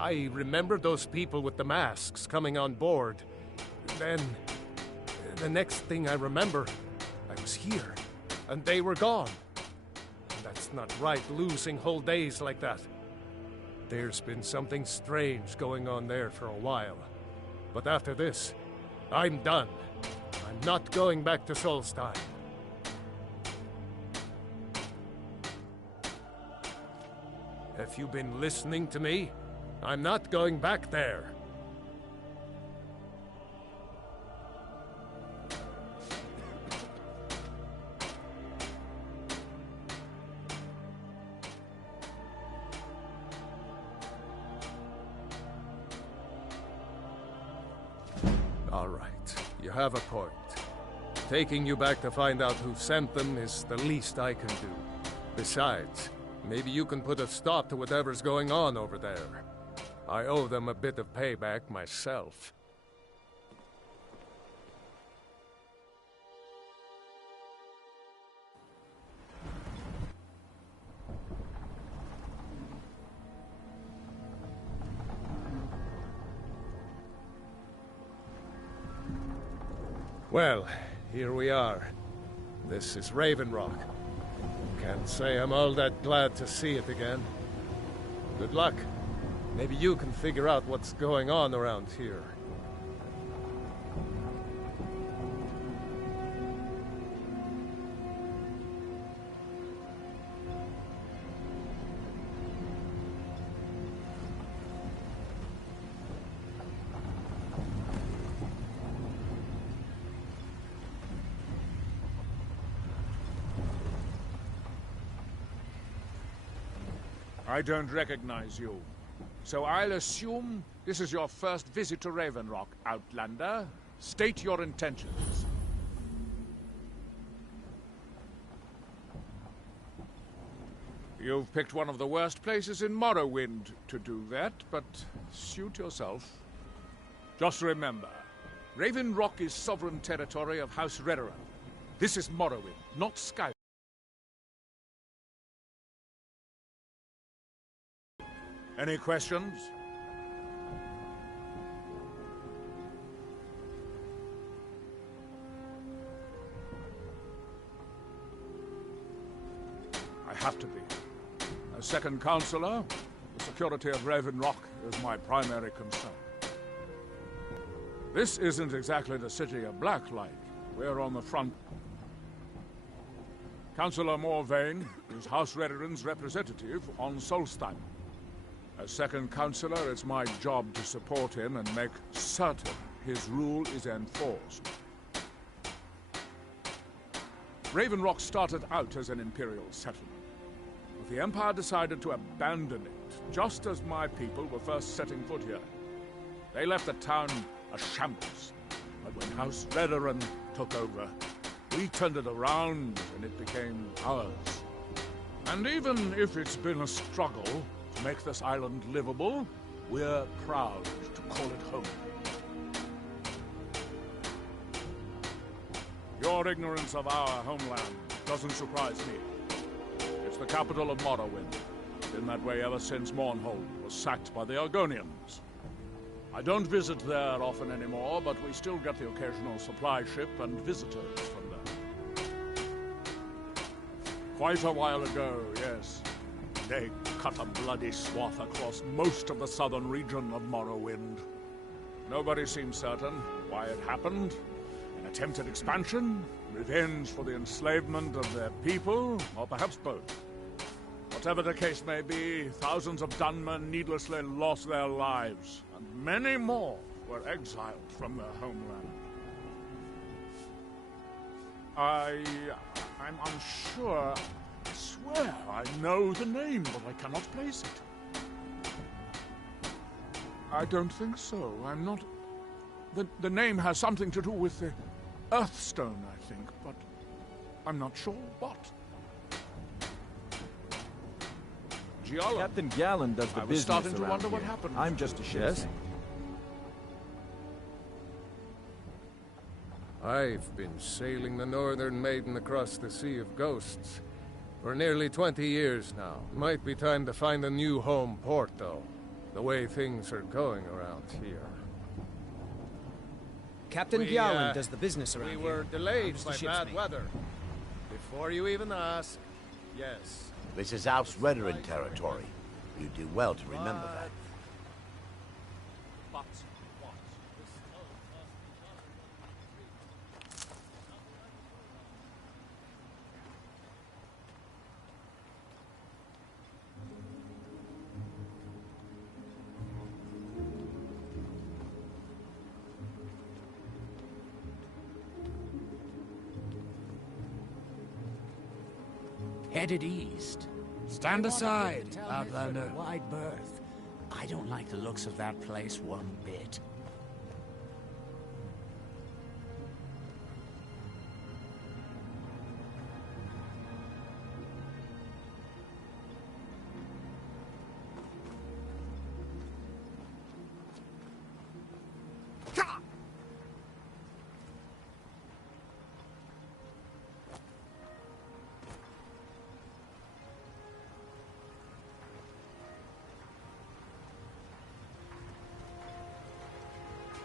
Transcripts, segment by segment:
I remember those people with the masks coming on board. Then, the next thing I remember, I was here, and they were gone. That's not right, losing whole days like that. There's been something strange going on there for a while. But after this, I'm done. I'm not going back to Solstein. Have you been listening to me? I'm not going back there. All right, you have a point. Taking you back to find out who sent them is the least I can do. Besides, maybe you can put a stop to whatever's going on over there. I owe them a bit of payback myself. Well, here we are. This is Raven Rock. Can't say I'm all that glad to see it again. Good luck. Maybe you can figure out what's going on around here. I don't recognize you. So I'll assume this is your first visit to Raven Rock, Outlander. State your intentions. You've picked one of the worst places in Morrowind to do that, but suit yourself. Just remember, Raven Rock is sovereign territory of House Redoran. This is Morrowind, not Skyrim. Any questions? I have to be. As second counselor, the security of Raven Rock is my primary concern. This isn't exactly the city of Blacklight. We're on the front. Councillor Morvain is House Redoran's representative on Solstein. As second counselor, it's my job to support him and make certain his rule is enforced. Raven Rock started out as an imperial settlement, but the Empire decided to abandon it just as my people were first setting foot here. They left the town a shambles, but when House Redoran took over, we turned it around and it became ours. And even if it's been a struggle to make this island livable, we're proud to call it home. Your ignorance of our homeland doesn't surprise me. It's the capital of Morrowind. Been that way ever since Mournhold was sacked by the Argonians. I don't visit there often anymore, but we still get the occasional supply ship and visitors from there. Quite a while ago, yes. They cut a bloody swath across most of the southern region of Morrowind. Nobody seems certain why it happened. An attempted expansion, revenge for the enslavement of their people, or perhaps both. Whatever the case may be, thousands of Dunmen needlessly lost their lives, and many more were exiled from their homeland. I'm unsure. I swear I know the name, but I cannot place it. I don't think so. I'm not... The name has something to do with the Earthstone, I think, but I'm not sure what. Geologist. Captain Gallen does the business. I was starting to around wonder here. what happened. I'm just a ship. Yes? I've been sailing the Northern Maiden across the Sea of Ghosts for nearly 20 years now. Might be time to find a new home port, though. the way things are going around here. Captain Bjaaland does the business around We here. were delayed How by does the ship's bad mate? weather. Before you even ask, yes. This is House Redarin territory. You do well to remember that. But what? Headed east. Stand aside, Outlander. Wide berth. I don't like the looks of that place one bit.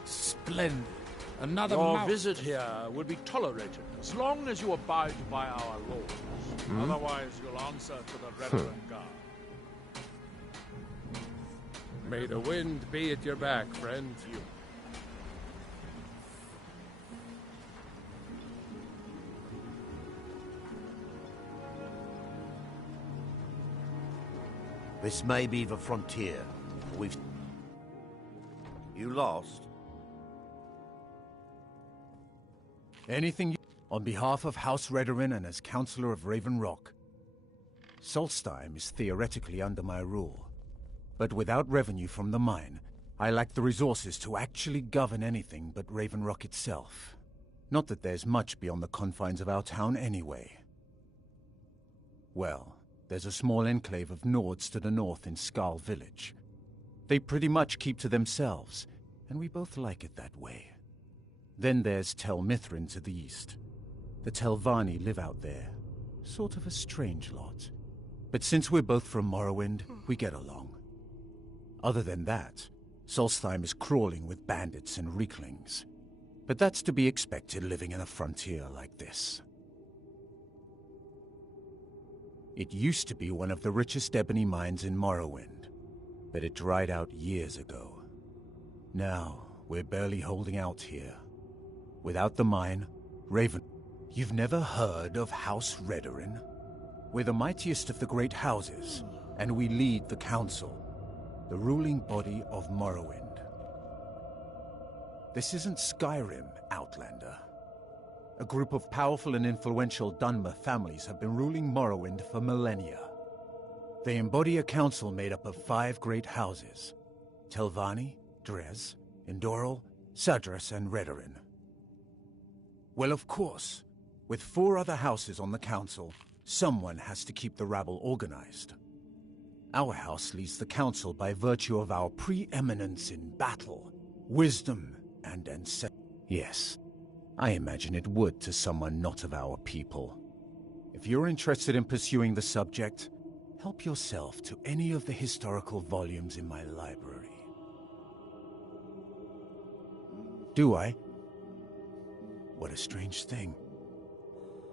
Splendid. Another Your mount. visit here will be tolerated as long as you abide by our laws. Otherwise, you'll answer to the Redarin Guard. May the wind be at your back, friend. You. This may be the frontier. We've... You lost? Anything you... On behalf of House Redarin and as Councillor of Raven Rock, Solstheim is theoretically under my rule. But without revenue from the mine, I lack the resources to actually govern anything but Raven Rock itself. Not that there's much beyond the confines of our town anyway. Well, there's a small enclave of Nords to the north in Skal Village. They pretty much keep to themselves, and we both like it that way. Then there's Tel Mithrin to the east. The Telvanni live out there. Sort of a strange lot. But since we're both from Morrowind, we get along. Other than that, Solstheim is crawling with bandits and reeklings. But that's to be expected living in a frontier like this. It used to be one of the richest ebony mines in Morrowind, but it dried out years ago. Now, we're barely holding out here. Without the mine, Raven... You've never heard of House Redarin? We're the mightiest of the great houses, and we lead the Council, the ruling body of Morrowind. This isn't Skyrim, Outlander. A group of powerful and influential Dunmer families have been ruling Morrowind for millennia. They embody a council made up of 5 great houses: Telvanni, Dres, Indoril, Sadras, and Redarin. Well, of course, with 4 other houses on the council, someone has to keep the rabble organized. Our house leads the council by virtue of our preeminence in battle, wisdom, and ancestry. Yes, I imagine it would to someone not of our people. If you're interested in pursuing the subject, help yourself to any of the historical volumes in my library. Do I? What a strange thing.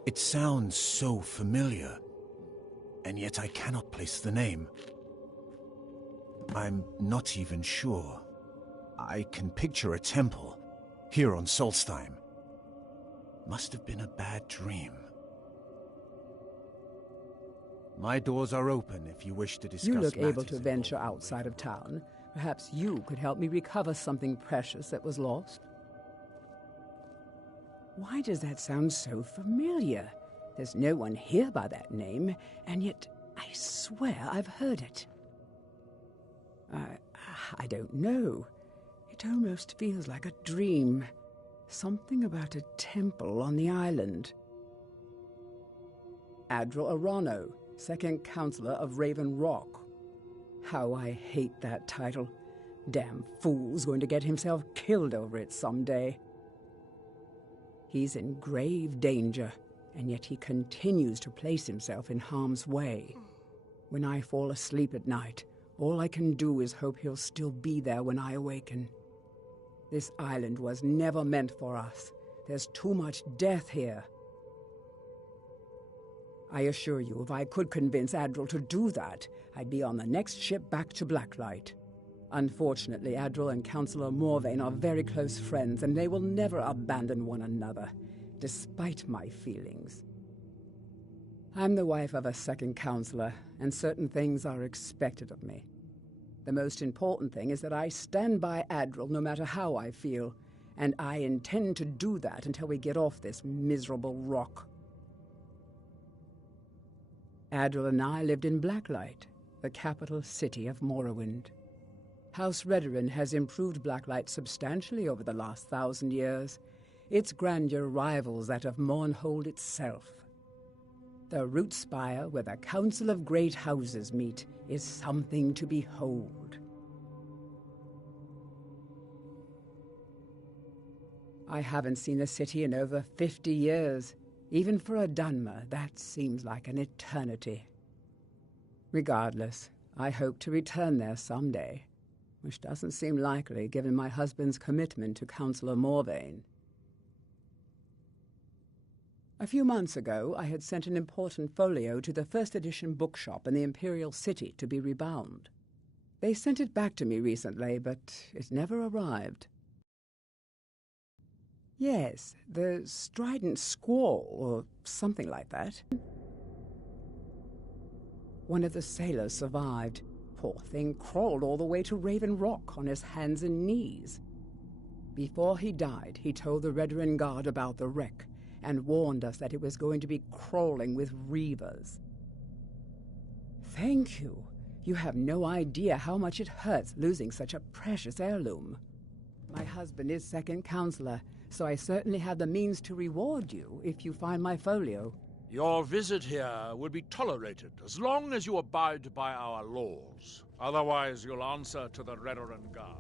It sounds so familiar, and yet I cannot place the name. I'm not even sure. I can picture a temple, here on Solstheim. Must have been a bad dream. My doors are open if you wish to discuss You look able matters to venture outside of town. Perhaps you could help me recover something precious that was lost. Why does that sound so familiar? There's no one here by that name, and yet I swear I've heard it. I don't know. It almost feels like a dream. Something about a temple on the island. Adral Arano, second counselor of Raven Rock. How I hate that title. Damn fool's going to get himself killed over it someday. He's in grave danger, and yet he continues to place himself in harm's way. When I fall asleep at night, All I can do is hope he'll still be there when I awaken. This island was never meant for us. There's too much death here. I assure you, if I could convince Adril to do that, I'd be on the next ship back to Blacklight. Unfortunately, Adril and Councillor Morvain are very close friends, and they will never abandon one another, despite my feelings. I'm the wife of a second councillor, and certain things are expected of me. The most important thing is that I stand by Adril no matter how I feel, and I intend to do that until we get off this miserable rock. Adril and I lived in Blacklight, the capital city of Morrowind. House Redoran has improved Blacklight substantially over the last 1,000 years. Its grandeur rivals that of Mournhold itself. The root spire where the Council of Great Houses meet is something to behold. I haven't seen the city in over 50 years. Even for a Dunmer, that seems like an eternity. Regardless, I hope to return there someday, which doesn't seem likely given my husband's commitment to Councillor Morvain. A few months ago, I had sent an important folio to the first edition bookshop in the Imperial City to be rebound. They sent it back to me recently, but it never arrived. Yes, the Strident Squall, or something like that. One of the sailors survived. Poor thing crawled all the way to Raven Rock on his hands and knees. Before he died, he told the Redoran Guard about the wreck and warned us that it was going to be crawling with reavers. Thank you. You have no idea how much it hurts losing such a precious heirloom. My husband is second counselor, so I certainly have the means to reward you if you find my folio. Your visit here will be tolerated as long as you abide by our laws. Otherwise, you'll answer to the Redoran Guard.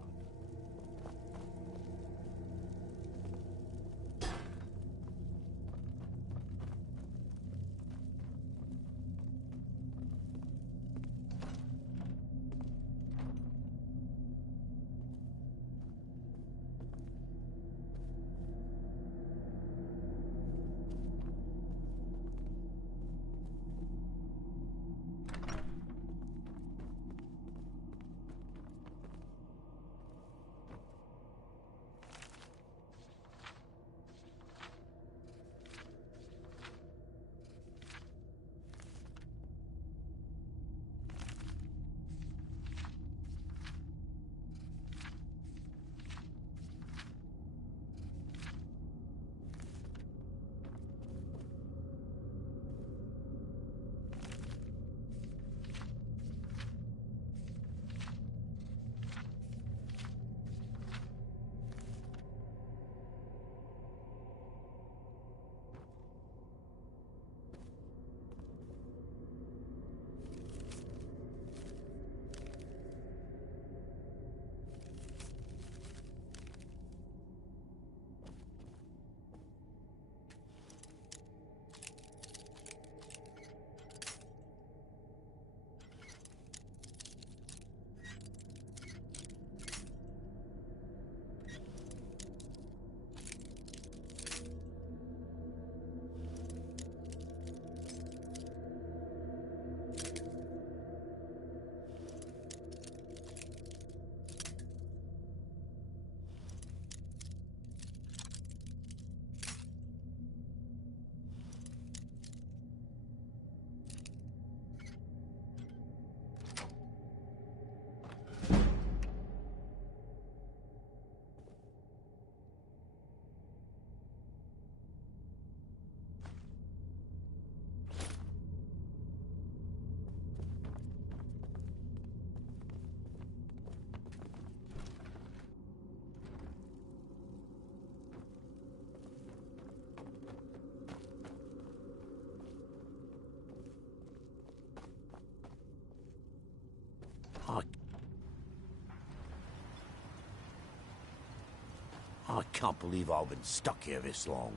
I can't believe I've been stuck here this long.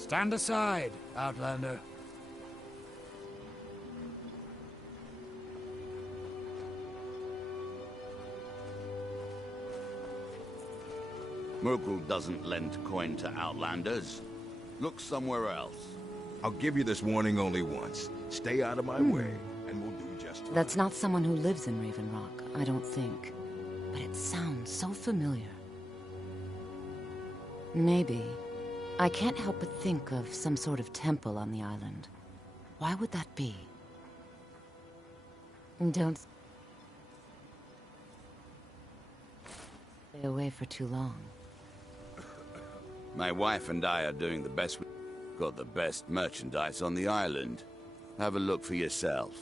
Stand aside, Outlander. Murkul doesn't lend coin to Outlanders. Look somewhere else. I'll give you this warning only once. Stay out of my way, and we'll do just fine. That's not someone who lives in Raven Rock, I don't think. But it sounds so familiar. Maybe. I can't help but think of some sort of temple on the island. Why would that be? Don't stay away for too long. My wife and I are doing the best we... Got the best merchandise on the island. Have a look for yourself.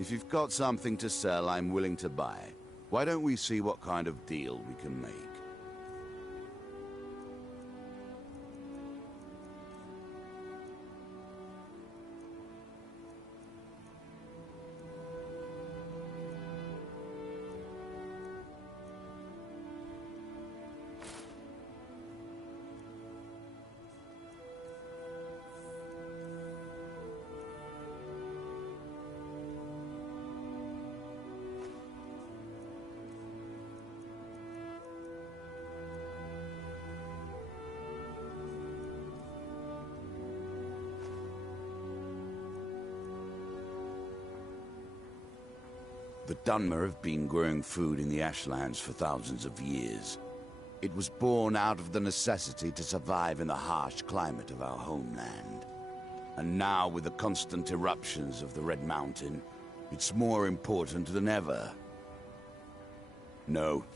If you've got something to sell, I'm willing to buy. Why don't we see what kind of deal we can make? The Dunmer have been growing food in the Ashlands for thousands of years. It was born out of the necessity to survive in the harsh climate of our homeland. And now, with the constant eruptions of the Red Mountain, it's more important than ever. No,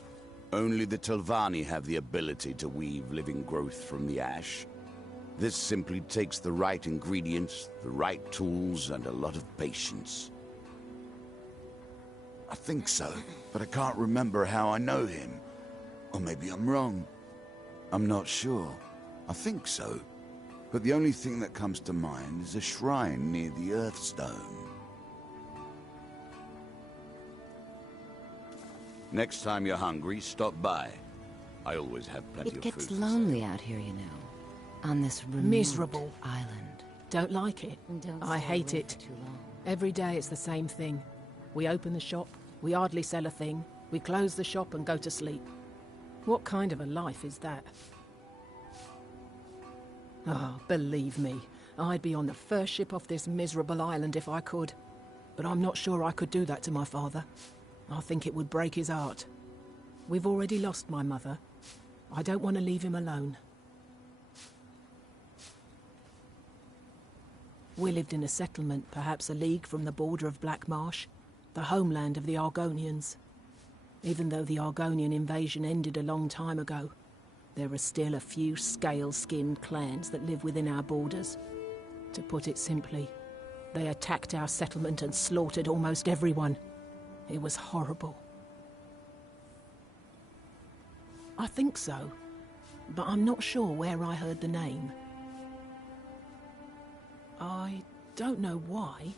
only the Telvanni have the ability to weave living growth from the ash. This simply takes the right ingredients, the right tools, and a lot of patience. I think so, but I can't remember how I know him. Or maybe I'm wrong. I'm not sure. I think so. But the only thing that comes to mind is a shrine near the Earthstone. Next time you're hungry, stop by. I always have plenty of food. It gets lonely out here, you know. On this miserable island. Don't like it. I hate it. Every day it's the same thing. We open the shop, we hardly sell a thing, we close the shop and go to sleep. What kind of a life is that? Oh, believe me, I'd be on the first ship off this miserable island if I could. But I'm not sure I could do that to my father. I think it would break his heart. We've already lost my mother. I don't want to leave him alone. We lived in a settlement, perhaps a league from the border of Black Marsh, the homeland of the Argonians. Even though the Argonian invasion ended a long time ago, there are still a few scale-skinned clans that live within our borders. To put it simply, they attacked our settlement and slaughtered almost everyone. It was horrible. I think so, but I'm not sure where I heard the name. I don't know why,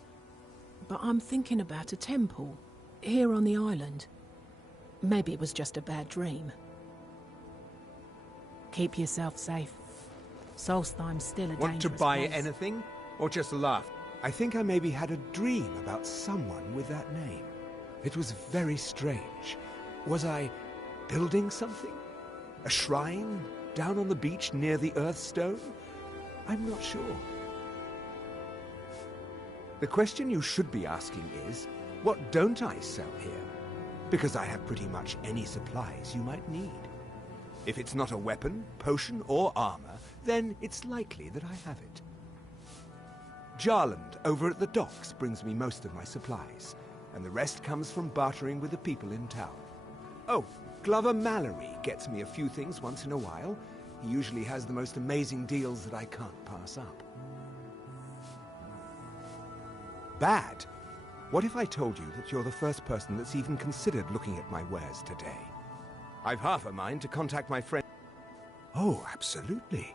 but I'm thinking about a temple here on the island. Maybe it was just a bad dream. Keep yourself safe. Solstheim's still a dangerous Want to buy place. anything? Or just laugh? I think I maybe had a dream about someone with that name. It was very strange. Was I building something? A shrine down on the beach near the Earthstone? I'm not sure. The question you should be asking is, what don't I sell here? Because I have pretty much any supplies you might need. If it's not a weapon, potion, or armor, then it's likely that I have it. Jarland, over at the docks, brings me most of my supplies, and the rest comes from bartering with the people in town. Oh, Glover Mallory gets me a few things once in a while. He usually has the most amazing deals that I can't pass up. Bad? What if I told you that you're the first person that's even considered looking at my wares today? I've half a mind to contact my friend. Oh, absolutely.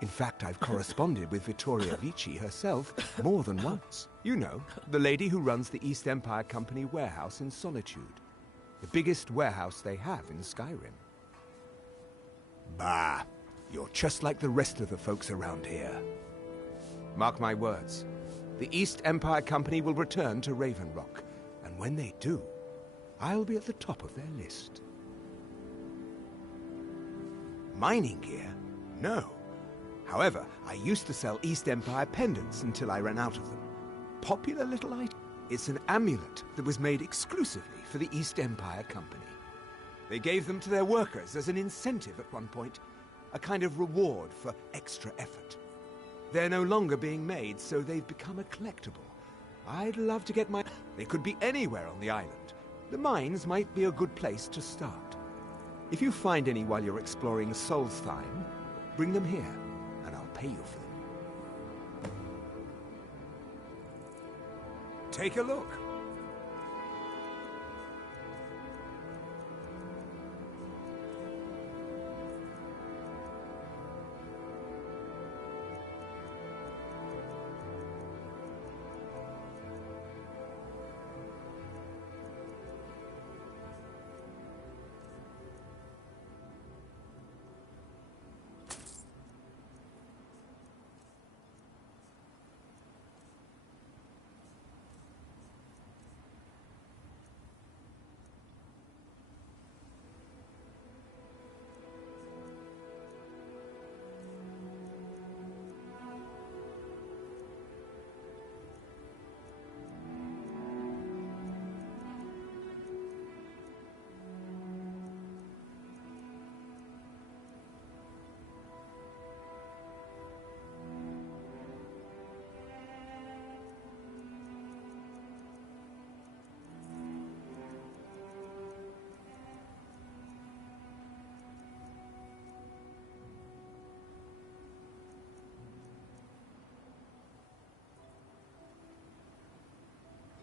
In fact, I've corresponded with Vittoria Vici herself more than once. You know, the lady who runs the East Empire Company warehouse in Solitude. The biggest warehouse they have in Skyrim. Bah! You're just like the rest of the folks around here. Mark my words. The East Empire Company will return to Raven Rock, and when they do, I'll be at the top of their list. Mining gear? No. However, I used to sell East Empire pendants until I ran out of them. Popular little item. It's an amulet that was made exclusively for the East Empire Company. They gave them to their workers as an incentive at one point, a kind of reward for extra effort. They're no longer being made, so they've become a collectible. I'd love to get my... They could be anywhere on the island. The mines might be a good place to start. If you find any while you're exploring Solstheim, bring them here, and I'll pay you for them. Take a look.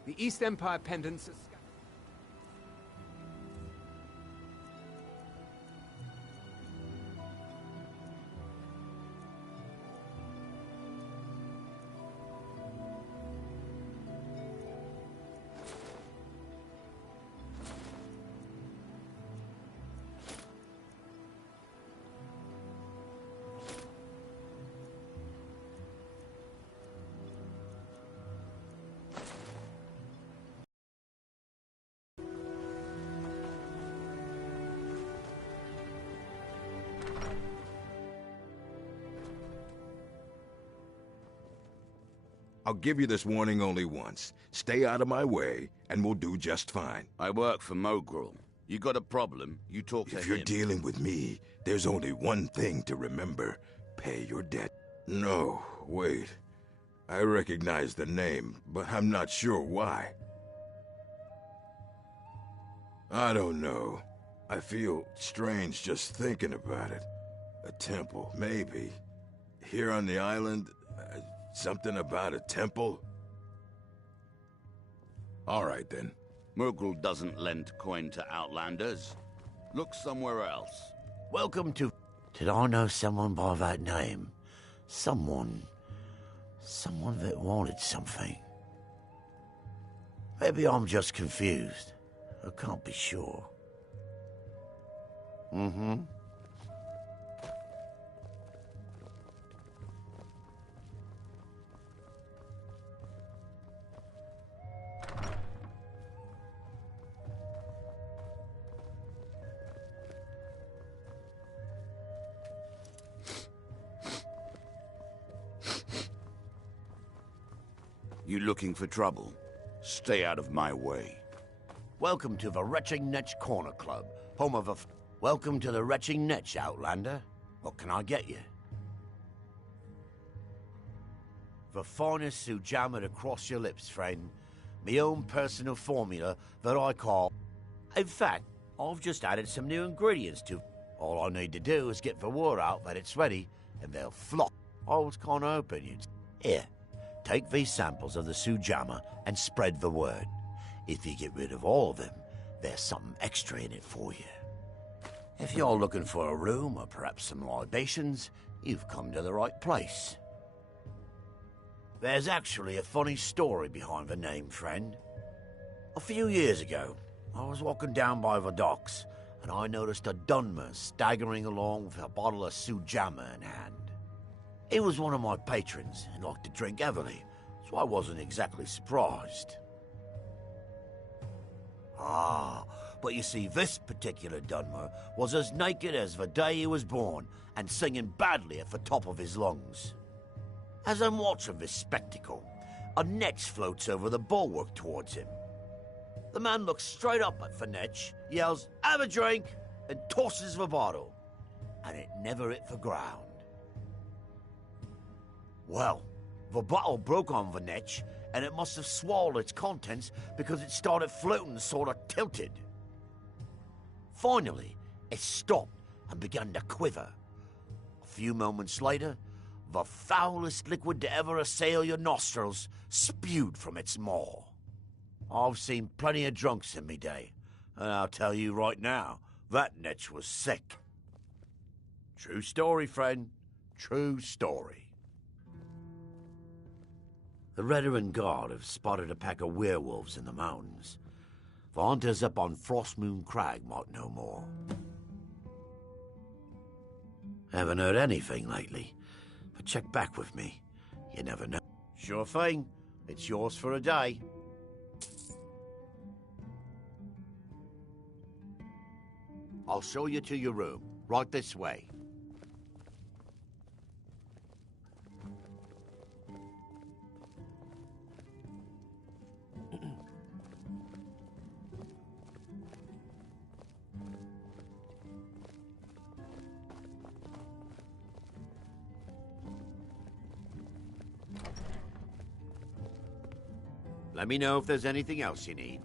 The East Empire pendants... I'll give you this warning only once. Stay out of my way, and we'll do just fine. I work for Mogrul. You got a problem, you talk to him. If you're dealing with me, there's only one thing to remember. Pay your debt. No, wait. I recognize the name, but I'm not sure why. I don't know. I feel strange just thinking about it. A temple, maybe. Here on the island, something about a temple? All right, then. Mogrul doesn't lend coin to outlanders. Look somewhere else. Welcome to... Did I know someone by that name? Someone that wanted something. Maybe I'm just confused. I can't be sure. Mm-hmm. You looking for trouble? Stay out of my way. Welcome to the Retching Netch Corner Club, home of a... Welcome to the Retching Netch, Outlander. What can I get you? The finest sujamma to cross your lips, friend. My own personal formula that I call... In fact, I've just added some new ingredients to... All I need to do is get the word out that it's ready, and they'll flock. I was kind of hoping you'd... Here. Take these samples of the sujamma and spread the word. If you get rid of all of them, there's something extra in it for you. If you're looking for a room or perhaps some libations, you've come to the right place. There's actually a funny story behind the name, friend. A few years ago, I was walking down by the docks, and I noticed a Dunmer staggering along with a bottle of Sujamma in hand. He was one of my patrons and liked to drink heavily, so I wasn't exactly surprised. But you see, this particular Dunmer was as naked as the day he was born and singing badly at the top of his lungs. As I'm watching this spectacle, a netch floats over the bulwark towards him. The man looks straight up at the netch, yells, "Have a drink," and tosses the bottle. And it never hit the ground. Well, the bottle broke on the netch, and it must have swallowed its contents because it started floating sort of tilted. Finally, it stopped and began to quiver. A few moments later, the foulest liquid to ever assail your nostrils spewed from its maw. I've seen plenty of drunks in me day, and I'll tell you right now, that netch was sick. True story, friend. True story. The Redoran Guard have spotted a pack of werewolves in the mountains. The hunters up on Frostmoon Crag might know more. Haven't heard anything lately, but check back with me. You never know. Sure thing. It's yours for a day. I'll show you to your room. Right this way. Let me know if there's anything else you need.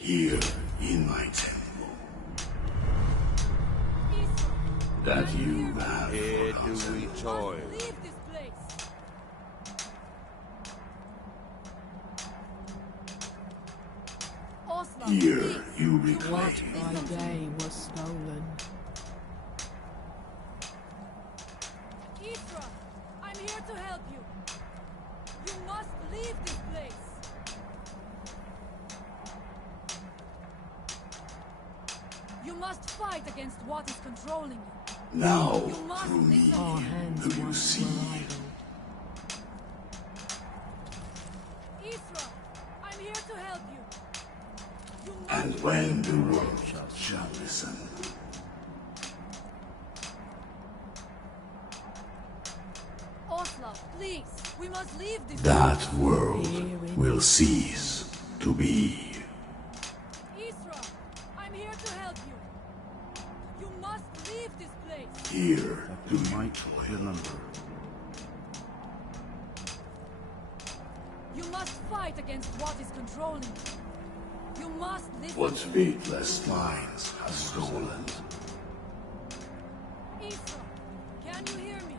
Here in my temple, that you have Here do we toil. Here you reclaim. What by day was stolen. Isra, I'm here to help you. You must leave this place. You must fight against what is controlling you. Now, You must through me, listen. Our hands do you once see? were idle. Isra, I'm here to help you. You must And when the world shall listen. Osla, Oslav, please. We must leave this. That world will cease to be. Isra, I'm here to help you. You must leave this place. Here do you might remember. You must fight against what is controlling you. You must listen. What faithless minds have stolen. Isra, can you hear me?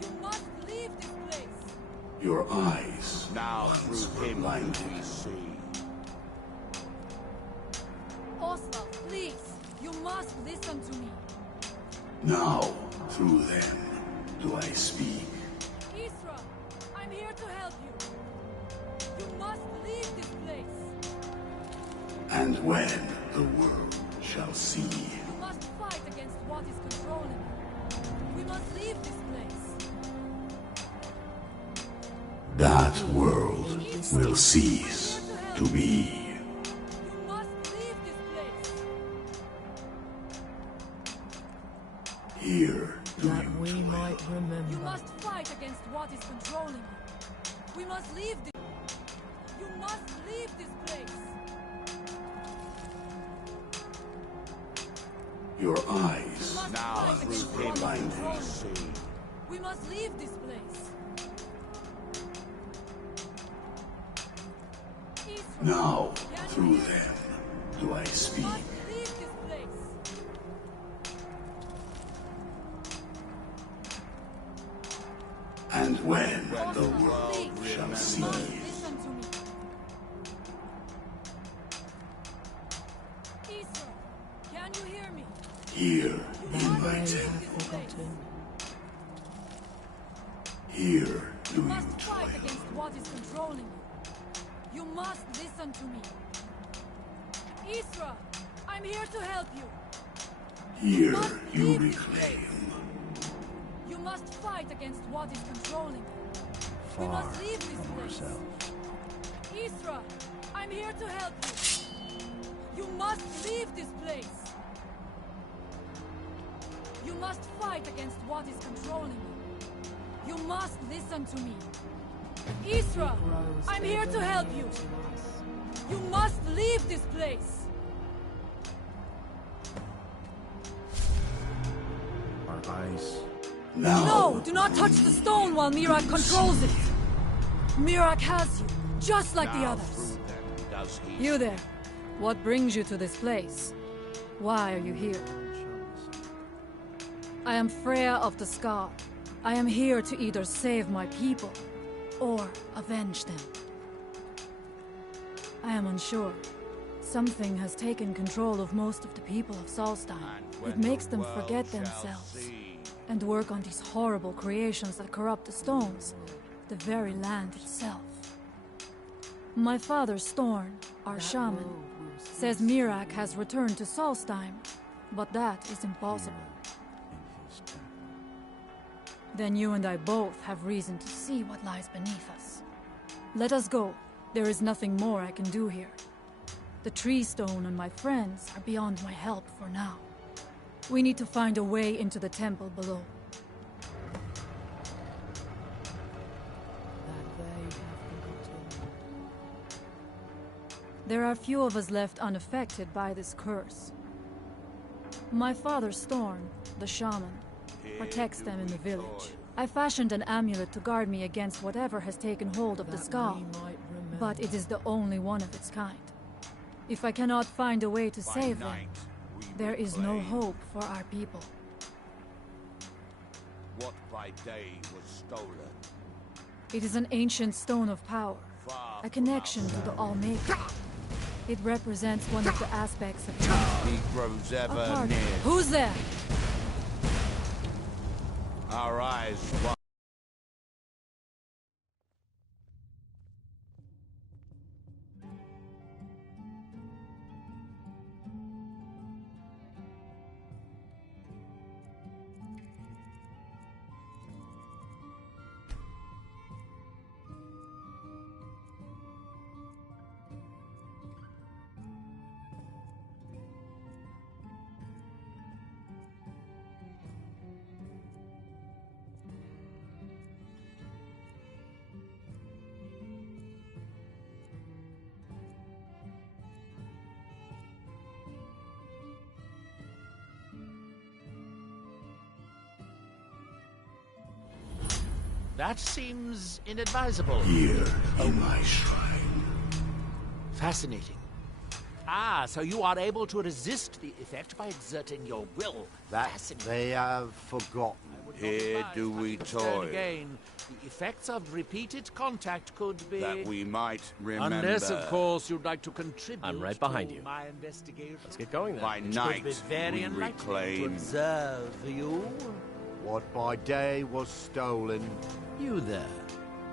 You must leave this place. Your eyes Now once through were him blinded. we see. Oslav, please. You must listen to me. Now through them do I speak. Isra, I'm here to help you. You must leave this place. And when the world shall see. You must fight against what is controlling you. We must leave this place. That world will cease to be. You must leave this place. Here do That you we dwell. might You remember. must fight against what is controlling you. We must leave this. You must leave this place. Your You eyes must Now fight against through what him is we controlling you. see. We must leave this place. Isra, now can you through hear me? them do I You speak. must leave this place. And when the Oslav, world please. shall You cease. must listen to me. Isra, can you hear me? Here You in must my leave temple. this place. Forgotten. Here do You you must fight dwell. against what is controlling you. You must listen to me. Isra, I'm here to help you. Here must you leave this reclaim. You must fight against what is controlling you. We must leave this place. Isra, I'm here to help you. You must leave this place. You must fight against what is controlling you. You must listen to me. Isra, I'm here to help you. You must leave this place. Our eyes. Now No, do not touch the stone while Mirak controls it. Mirak has you, just like the Now others. through them does he You there. What brings you to this place? Why are you here? I am Freya of the Scar. I am here to either save my people or avenge them. I am unsure. Something has taken control of most of the people of Solstheim. It makes them forget themselves and work on these horrible creations that corrupt the stones, the very land itself. My father, Storn, our shaman, says Mirak has returned to Solstheim, but that is impossible. Then you and I both have reason to see what lies beneath us. Let us go. There is nothing more I can do here. The tree stone and my friends are beyond my help for now. We need to find a way into the temple below. That they have forgotten. There are few of us left unaffected by this curse. My father, Storm, the shaman, protects them in the village. I fashioned an amulet to guard me against whatever has taken hold of the Scar, but it is the only one of its kind. If I cannot find a way to save them, there is no hope for our people. What by day was stolen. It is an ancient stone of power, a connection to the All-Maker. It represents one of the aspects of truth. He grows ever A part. near. Who's there? Our eyes wide. That seems inadvisable. Here in my shrine. Fascinating. Ah, so you are able to resist the effect by exerting your will. That they have forgotten. Here do we toy. Again, the effects of repeated contact could be... That we might remember. Unless, of course, you'd like to contribute. I'm right behind you. My investigation. Let's get going then. By night, we reclaim. To observe you. What by day was stolen. You there.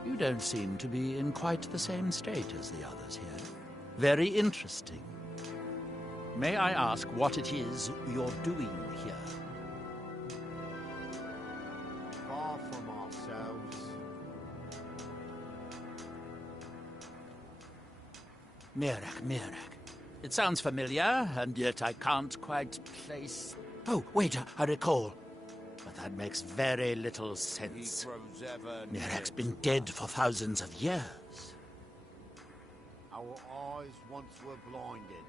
You don't seem to be in quite the same state as the others here. Very interesting. May I ask what it is you're doing here? Far from ourselves. Mirak. It sounds familiar, and yet I can't quite place... Oh, wait, I recall. But that makes very little sense. Mirak's been dead for thousands of years. Our eyes once were blinded.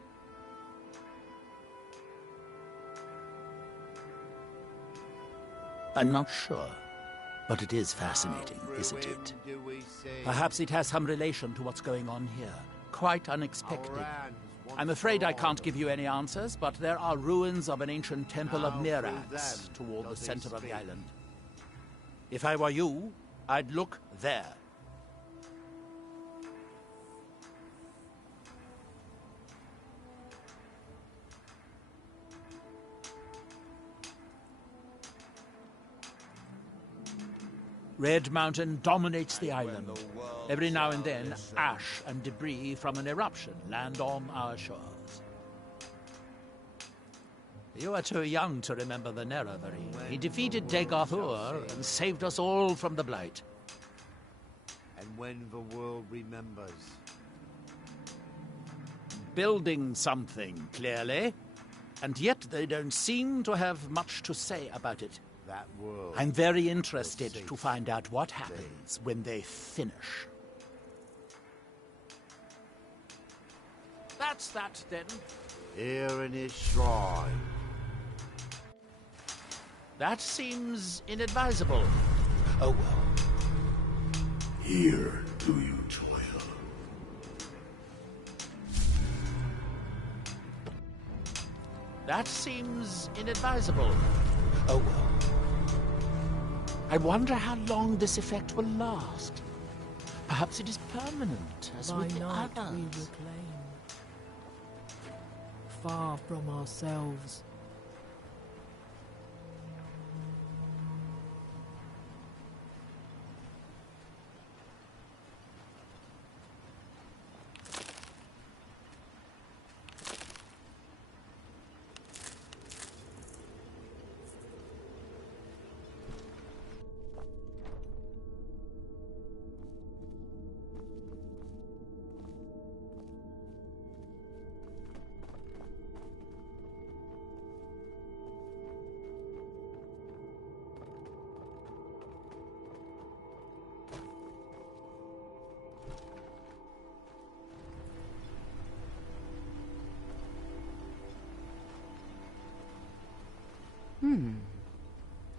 I'm not sure, but it is fascinating, isn't it? Perhaps it has some relation to what's going on here. Quite unexpected. I'm afraid I can't give you any answers, but there are ruins of an ancient temple of Mirax toward the center of the island. If I were you, I'd look there. Red Mountain dominates the island. Every now and then, ash and debris from an eruption land on our shores. You are too young to remember the Nerevarine. He defeated Dagorthur and saved us all from the Blight. And when the world remembers. Building something, clearly. And yet they don't seem to have much to say about it. That world. I'm very interested to find out what happens when they finish. That's that, then. Here in his shrine. That seems inadvisable. Oh well. Here do you toil. That seems inadvisable. Oh well. I wonder how long this effect will last. Perhaps it is permanent, as with the night others. we reclaim. Far from ourselves.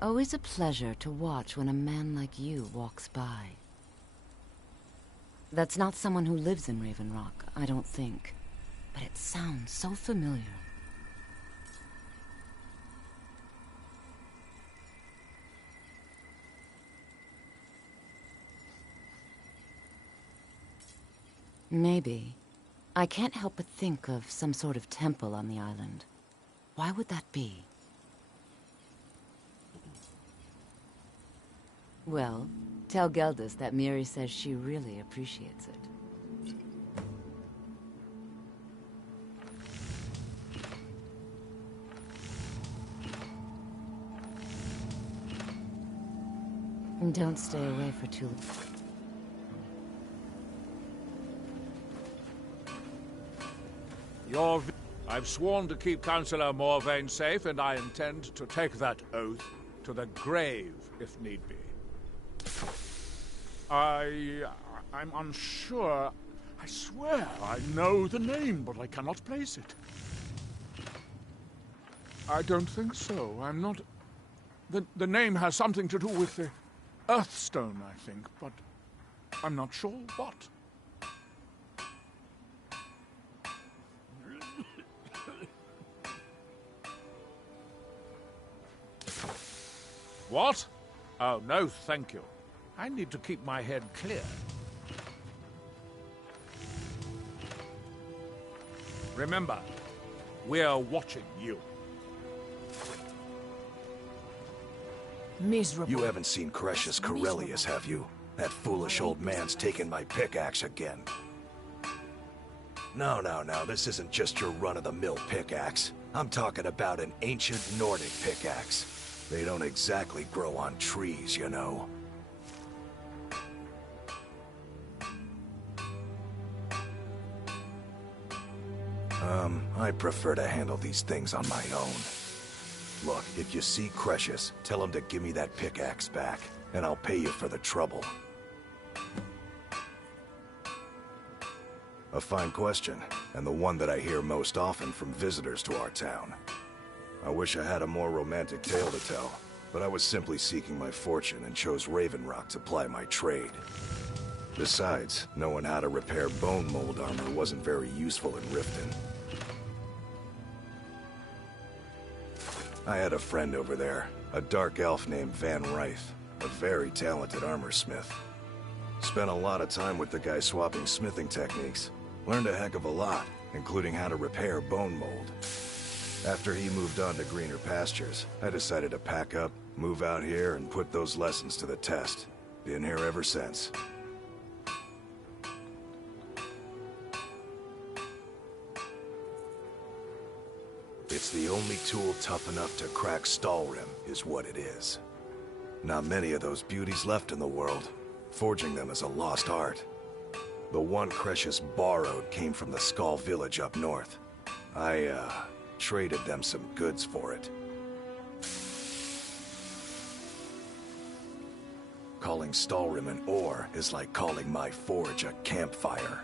Always a pleasure to watch when a man like you walks by. That's not someone who lives in Raven Rock, I don't think. But it sounds so familiar. Maybe. I can't help but think of some sort of temple on the island. Why would that be? Well, tell Geldis that Miri says she really appreciates it. And don't stay away for too long. I've sworn to keep Councillor Morvain safe, and I intend to take that oath to the grave, if need be. I'm unsure. I swear I know the name, but I cannot place it. I don't think so. I'm not... The name has something to do with the Earthstone, I think, but I'm not sure what. What? Oh, no, thank you. I need to keep my head clear. Remember, we're watching you. Miserable. You haven't seen Crescius Corellius, have you? That foolish old man's taken my pickaxe again. No, this isn't just your run-of-the-mill pickaxe. I'm talking about an ancient Nordic pickaxe. They don't exactly grow on trees, you know. I prefer to handle these things on my own. Look, if you see Crescius, tell him to give me that pickaxe back, and I'll pay you for the trouble. A fine question, and the one that I hear most often from visitors to our town. I wish I had a more romantic tale to tell, but I was simply seeking my fortune and chose Raven Rock to ply my trade. Besides, knowing how to repair bone mold armor wasn't very useful in Riften. I had a friend over there, a dark elf named Van Ryth, a very talented armor smith. Spent a lot of time with the guy swapping smithing techniques. Learned a heck of a lot, including how to repair bone mold. After he moved on to greener pastures, I decided to pack up, move out here, and put those lessons to the test. Been here ever since. It's the only tool tough enough to crack Stalrim, is what it is. Not many of those beauties left in the world. Forging them is a lost art. The one Crescius borrowed came from the Skull village up north. I, traded them some goods for it. Calling Stalrim an ore is like calling my forge a campfire.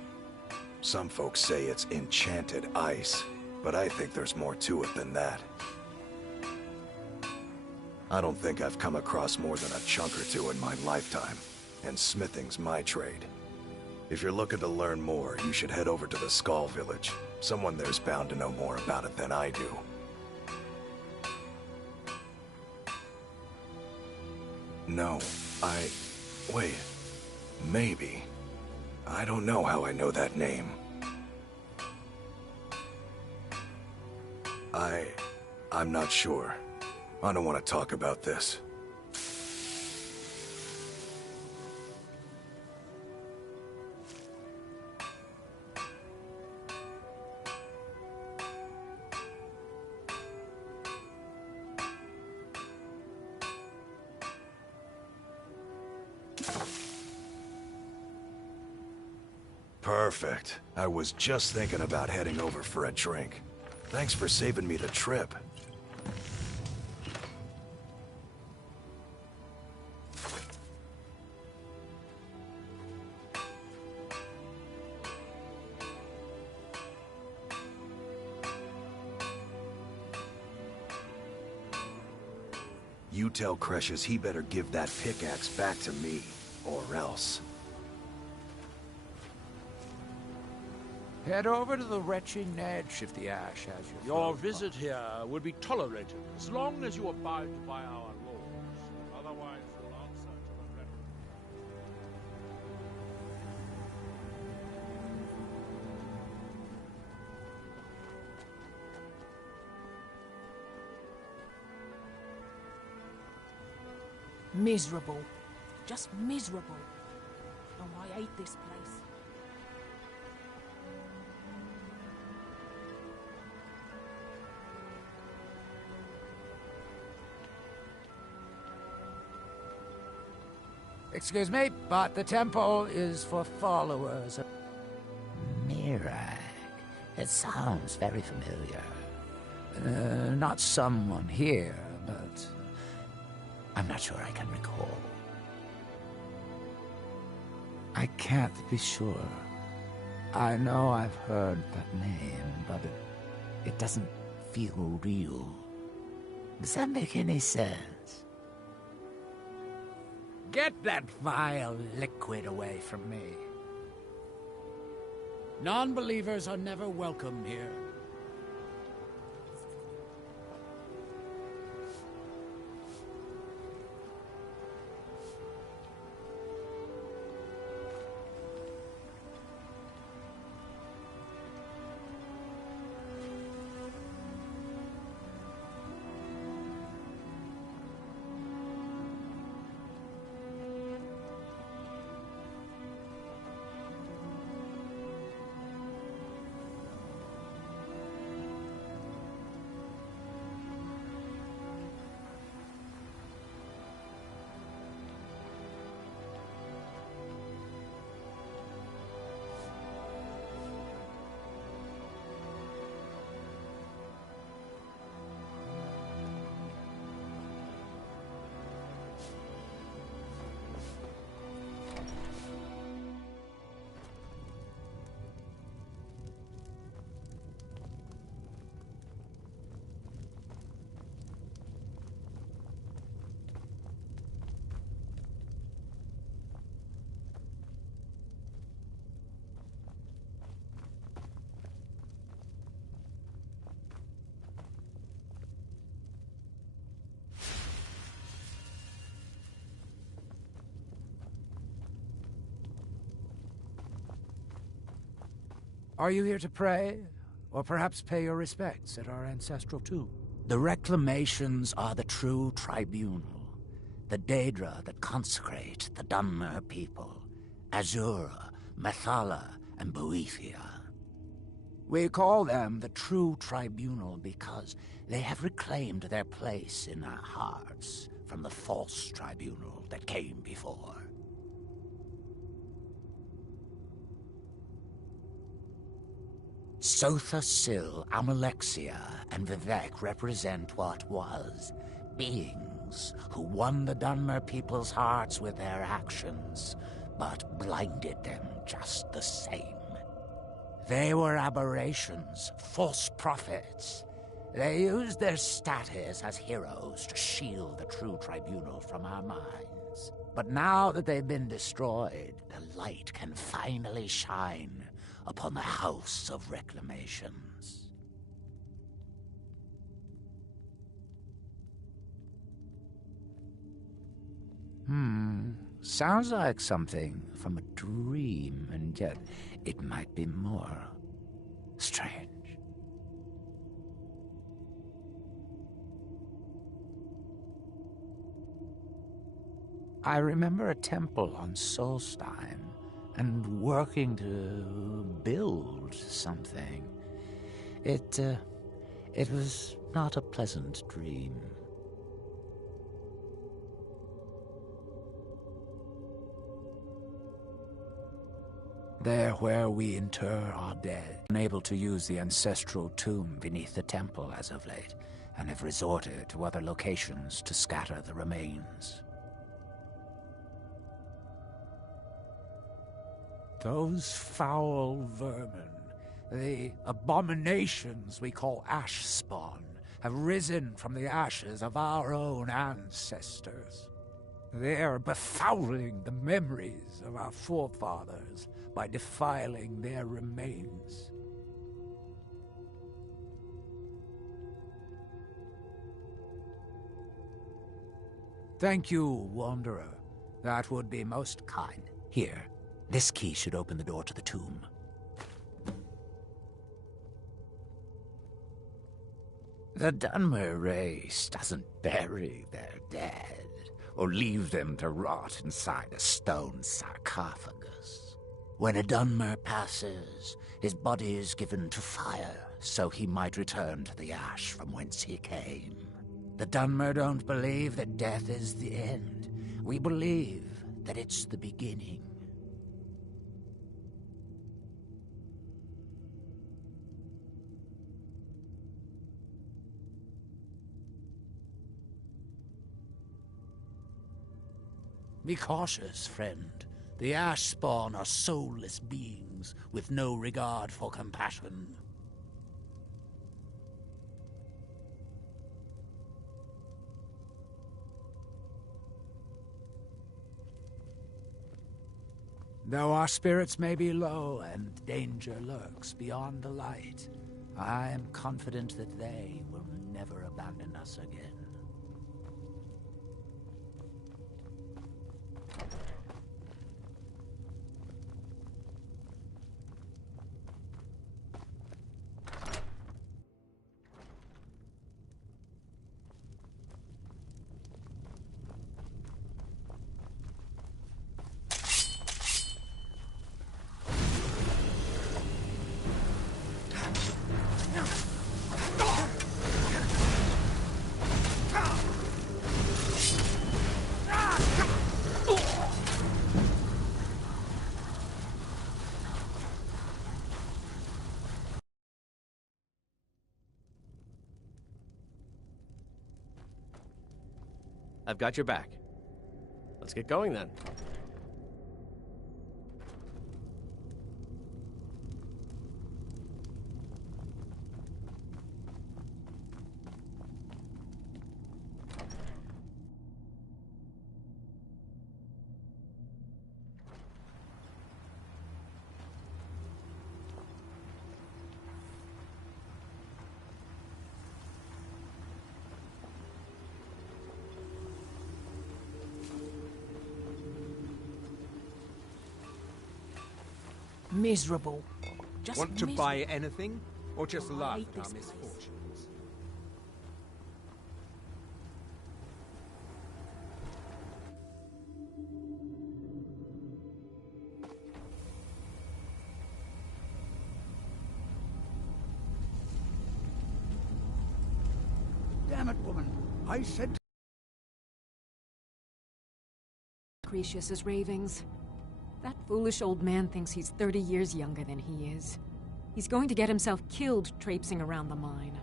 Some folks say it's enchanted ice, but I think there's more to it than that. I don't think I've come across more than a chunk or two in my lifetime, and smithing's my trade. If you're looking to learn more, you should head over to the Skull village. Someone there's bound to know more about it than I do. No, wait. Maybe. I don't know how I know that name. I'm not sure. I don't want to talk about this. Perfect. I was just thinking about heading over for a drink. Thanks for saving me the trip. You tell Crescius he better give that pickaxe back to me, or else. Head over to the Retching Edge if the Ash has Your visit here will be tolerated as long as you abide by our laws. Otherwise, you'll answer to the rebel. Miserable. Just miserable. Oh, I hate this place. Excuse me, but the temple is for followers. Mirag. It sounds very familiar. Not someone here, but I'm not sure I can recall. I can't be sure. I know I've heard that name, but it doesn't feel real. Does that make any sense? Get that vile liquid away from me. Non-believers are never welcome here. Are you here to pray? Or perhaps pay your respects at our ancestral tomb? The reclamations are the true tribunal. The Daedra that consecrate the Dunmer people. Azura, Methala, and Boethia. We call them the true tribunal because they have reclaimed their place in our hearts from the false tribunal that came before. Sotha Sil, Amalexia, and Vivek represent what was. Beings who won the Dunmer people's hearts with their actions, but blinded them just the same. They were aberrations, false prophets. They used their status as heroes to shield the true tribunal from our minds. But now that they've been destroyed, the light can finally shine upon the House of Reclamations. Sounds like something from a dream, and yet it might be more strange. I remember a temple on Solstheim, and working to build something. It was not a pleasant dream. There where we inter our dead, unable to use the ancestral tomb beneath the temple as of late, and have resorted to other locations to scatter the remains. Those foul vermin, the abominations we call ash spawn, have risen from the ashes of our own ancestors. They are befouling the memories of our forefathers by defiling their remains. Thank you, Wanderer. That would be most kind. Here, this key should open the door to the tomb. The Dunmer race doesn't bury their dead, or leave them to rot inside a stone sarcophagus. When a Dunmer passes, his body is given to fire, so he might return to the ash from whence he came. The Dunmer don't believe that death is the end. We believe that it's the beginning. Be cautious, friend. The ash spawn are soulless beings with no regard for compassion. Though our spirits may be low and danger lurks beyond the light, I am confident that they will never abandon us again. I've got your back. Let's get going then. Miserable. Just Want to miserable. buy anything? Or just laugh hate at our this place. misfortunes? Damn it, woman. I said... Cretius's ravings. That foolish old man thinks he's 30 years younger than he is. He's going to get himself killed traipsing around the mine.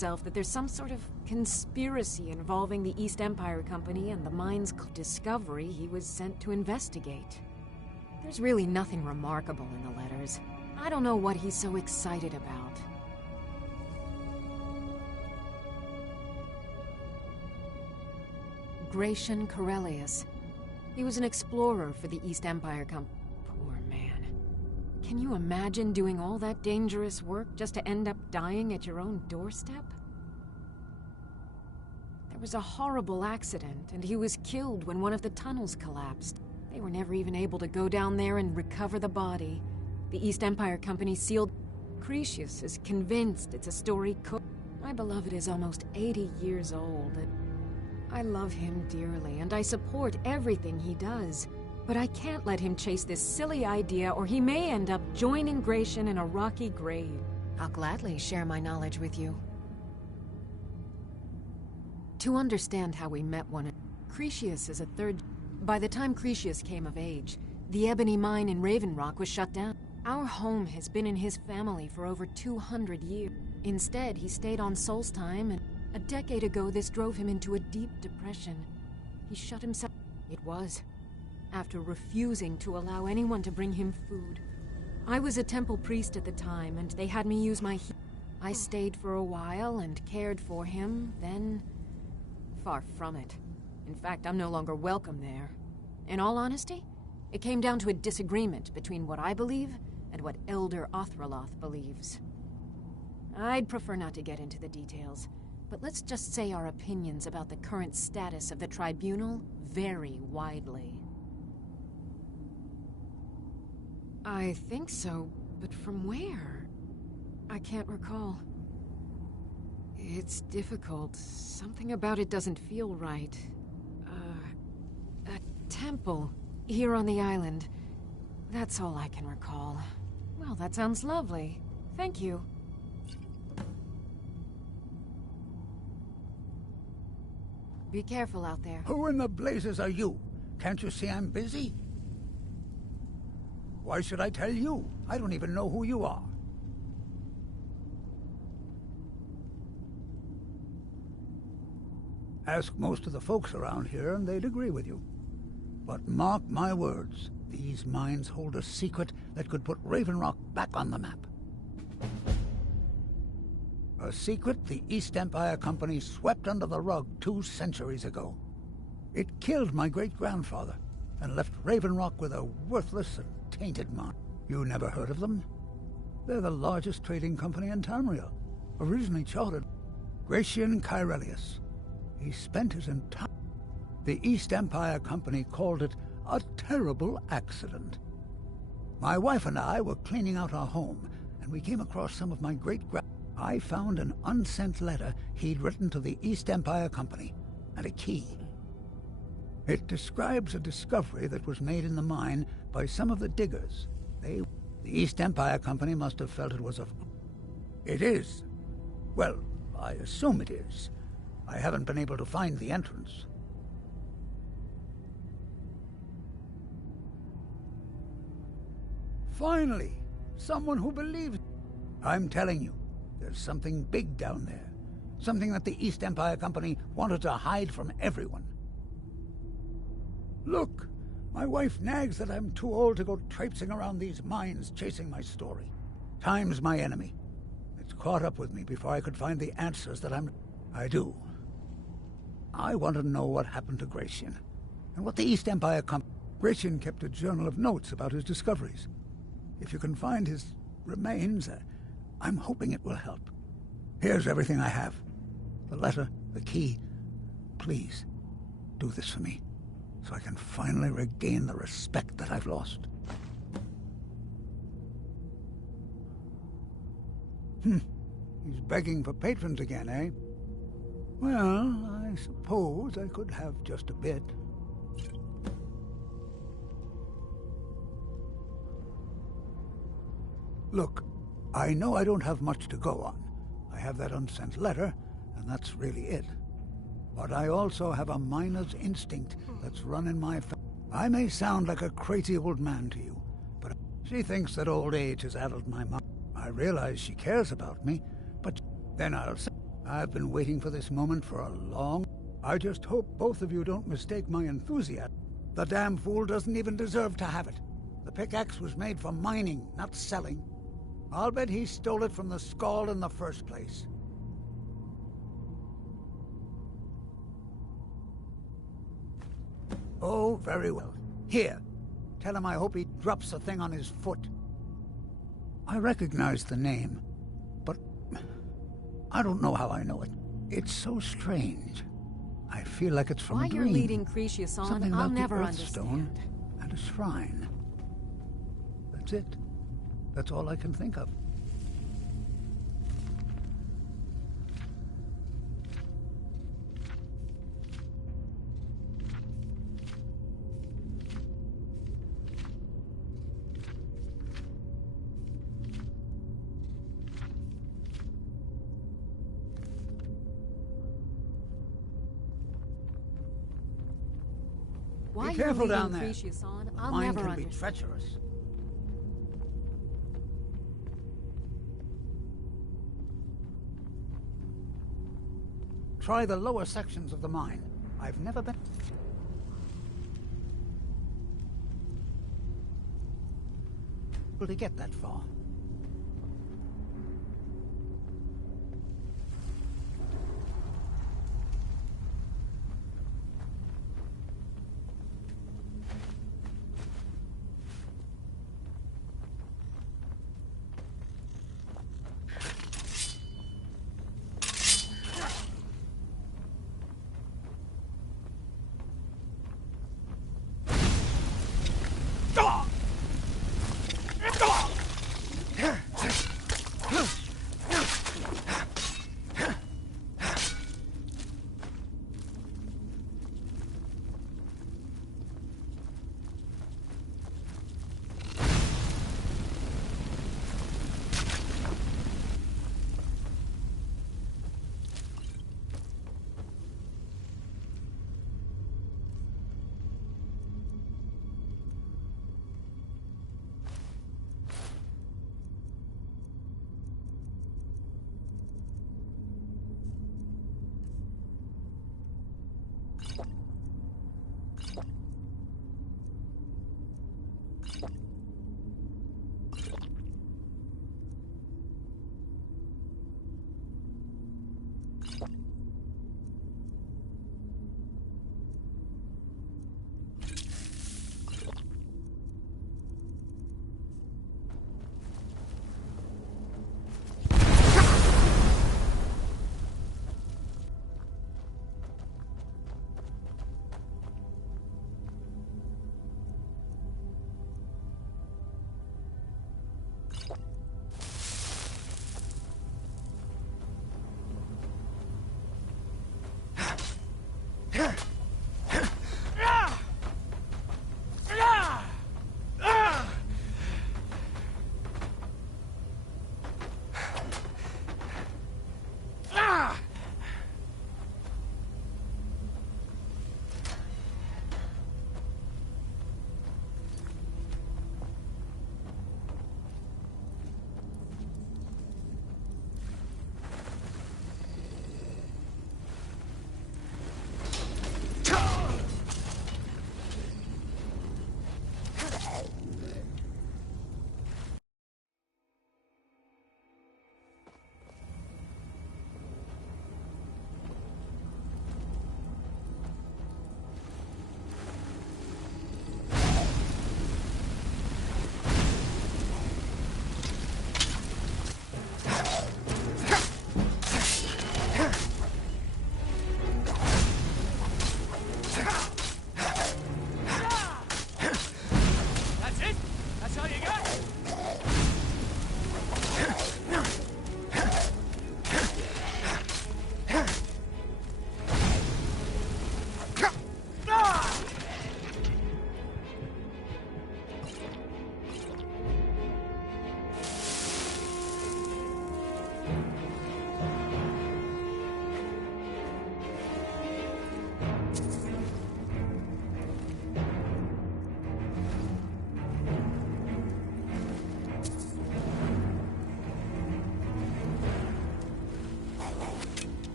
That there's some sort of conspiracy involving the East Empire Company and the mine's discovery he was sent to investigate. There's really nothing remarkable in the letters. I don't know what he's so excited about. Gratian Corellius. He was an explorer for the East Empire Company. Poor man. Can you imagine doing all that dangerous work just to end up dying at your own doorstep? There was a horrible accident, and he was killed when one of the tunnels collapsed. They were never even able to go down there and recover the body. The East Empire Company sealed... Cretius is convinced it's a story My beloved is almost 80 years old, and I love him dearly, and I support everything he does. But I can't let him chase this silly idea, or he may end up joining Gratian in a rocky grave. I'll gladly share my knowledge with you. To understand how we met one, Cretius is a third... By the time Cretius came of age, the ebony mine in Raven Rock was shut down. Our home has been in his family for over 200 years. Instead, he stayed on Solstheim, and a decade ago this drove him into a deep depression. He shut himself... It was, after refusing to allow anyone to bring him food. I was a temple priest at the time, and they had me use my... I stayed for a while and cared for him, then... Far from it. In fact, I'm no longer welcome there. In all honesty, it came down to a disagreement between what I believe and what Elder Othraloth believes. I'd prefer not to get into the details, but let's just say our opinions about the current status of the Tribunal vary widely. I think so, but from where? I can't recall. It's difficult. Something about it doesn't feel right. A temple here on the island. That's all I can recall. Well, that sounds lovely. Thank you. Be careful out there. Who in the blazes are you? Can't you see I'm busy? Why should I tell you? I don't even know who you are. Ask most of the folks around here and they'd agree with you. But mark my words, these mines hold a secret that could put Raven Rock back on the map. A secret the East Empire Company swept under the rug 2 centuries ago. It killed my great-grandfather, and left Raven Rock with a worthless and tainted mine. You never heard of them? They're the largest trading company in Tamriel, originally chartered Gratian Kyrelius. He spent his entire... The East Empire Company called it a terrible accident. My wife and I were cleaning out our home, and we came across some of my I found an unsent letter he'd written to the East Empire Company, and a key. It describes a discovery that was made in the mine by some of the diggers. The East Empire Company must have felt it was of... It is. Well, I assume it is. I haven't been able to find the entrance. Finally, someone who believes... I'm telling you, there's something big down there. Something that the East Empire Company wanted to hide from everyone. Look, my wife nags that I'm too old to go traipsing around these mines chasing my story. Time's my enemy. It's caught up with me before I could find the answers that I do. I want to know what happened to Gratian, and what the East Empire Company... Gratian kept a journal of notes about his discoveries. If you can find his remains, I'm hoping it will help. Here's everything I have. The letter, the key. Please, do this for me, so I can finally regain the respect that I've lost. He's begging for patrons again, eh? Well, I suppose I could have just a bit. Look, I know I don't have much to go on. I have that unsent letter, and that's really it. But I also have a miner's instinct that's run in my family. I may sound like a crazy old man to you, but she thinks that old age has addled my mind. I realize she cares about me, but then I'll say, I've been waiting for this moment for a long... I just hope both of you don't mistake my enthusiasm. The damn fool doesn't even deserve to have it. The pickaxe was made for mining, not selling. I'll bet he stole it from the Skald in the first place. Oh, very well. Here, tell him I hope he drops the thing on his foot. I recognize the name, but I don't know how I know it. It's so strange. I feel like it's from Why a dream. You're leading Cretius on, Something I'll about never the understand. Earthstone and a shrine. That's it. That's all I can think of. Why Be careful you're down leading there. Cretius on, The I'll mine never can be understand. treacherous. Try the lower sections of the mine. I've never been... able to get that far.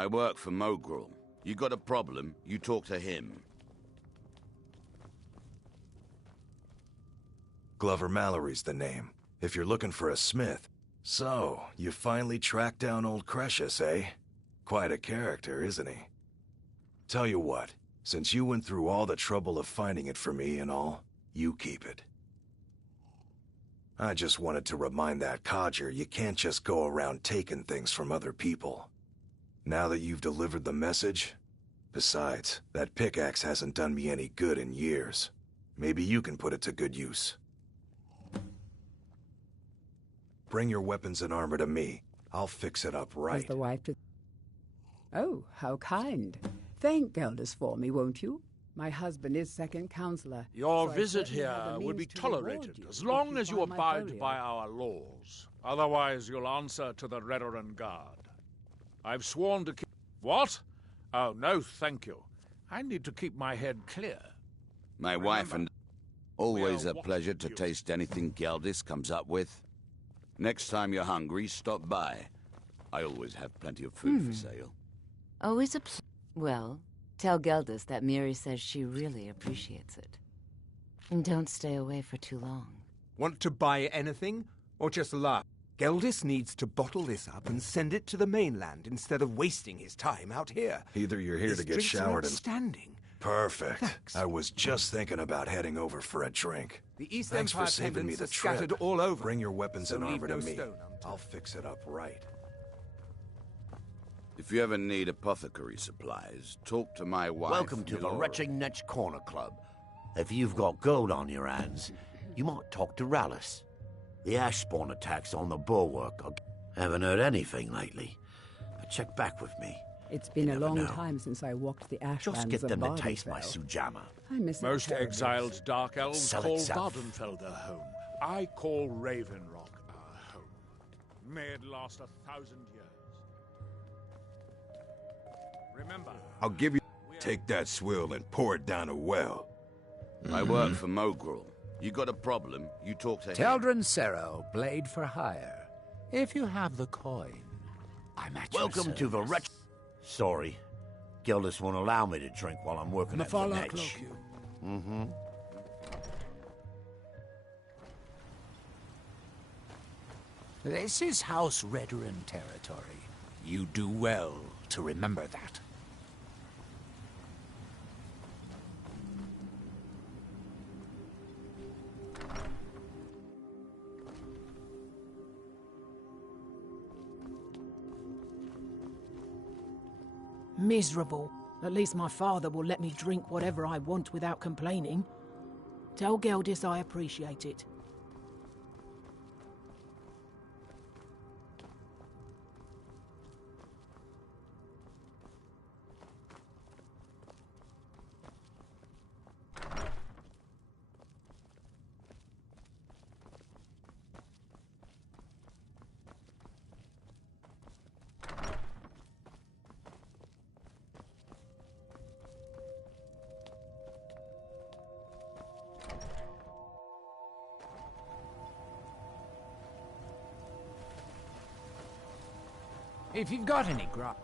I work for Mogrul. You got a problem, you talk to him. Glover Mallory's the name, if you're looking for a smith. So, you finally tracked down old Cretius, eh? Quite a character, isn't he? Tell you what, since you went through all the trouble of finding it for me and all, you keep it. I just wanted to remind that codger you can't just go around taking things from other people. Now that you've delivered the message... Besides, that pickaxe hasn't done me any good in years. Maybe you can put it to good use. Bring your weapons and armor to me. I'll fix it up right. As the wife to... Oh, how kind. Thank Gelders for me, won't you? My husband is second counselor. Your so visit here would be tolerated as long as you abide by our laws. Otherwise, you'll answer to the Redoran Guard. I've sworn to keep... What? Oh, no, thank you. I need to keep my head clear. My wife and... Always a pleasure to taste anything Geldis comes up with. Next time you're hungry, stop by. I always have plenty of food for sale. Always a Well, tell Geldis that Miri says she really appreciates it. And don't stay away for too long. Want to buy anything? Or just laugh? Geldis needs to bottle this up and send it to the mainland instead of wasting his time out here. Either you're here to get drinks are showered and... outstanding. Perfect. Thanks. I was just thinking about heading over for a drink. The East Thanks Empire for saving me pendants the are scattered trip. all over. Bring your weapons So and leave armor to no me. stone unturned. I'll fix it up right. If you ever need apothecary supplies, talk to my wife. Welcome to the Retching Netch Corner Club. If you've got gold on your hands, you might talk to Rallis. The Ashspawn attacks on the bulwark. Haven't heard anything lately. But check back with me. It's been a long time since I walked the ashlands Just get them of to taste my Vardenfell. Sujamma. I miss it Most terribly. exiled Dark Elves Sell call itself. Vardenfell their home. I call Raven Rock our home. May it last 1,000 years. Remember, I'll give you... Take that swill and pour it down a well. I work for Mogrul. You got a problem, you talk to him. Teldrin Sero, blade for hire. If you have the coin, I'm at your Welcome to the Retch... Sorry. Geldis won't allow me to drink while I'm working at the Netch. Mm-hmm. This is House Redoran territory. You do well to remember that. Miserable. At least my father will let me drink whatever I want without complaining. Tell Geldis I appreciate it. If you've got any grub...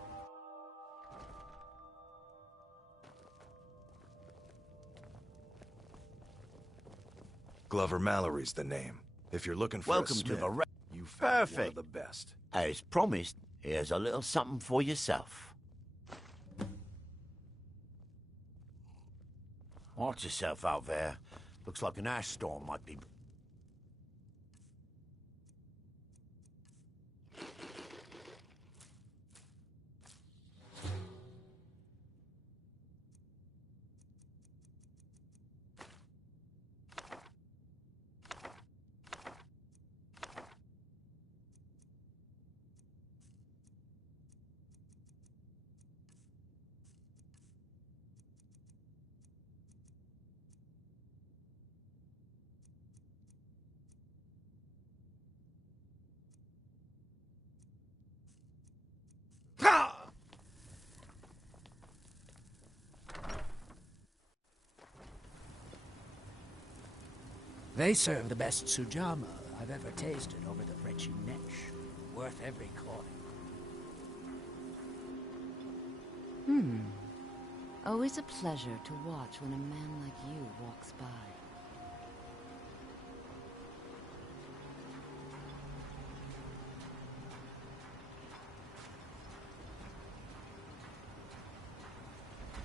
Glover Mallory's the name. If you're looking for Welcome a to smith, the you found one of Perfect. the best. As promised, here's a little something for yourself. Watch yourself out there. Looks like an ash storm might be... They serve the best Sujamma I've ever tasted over the Retching Netch. Worth every coin. Always a pleasure to watch when a man like you walks by.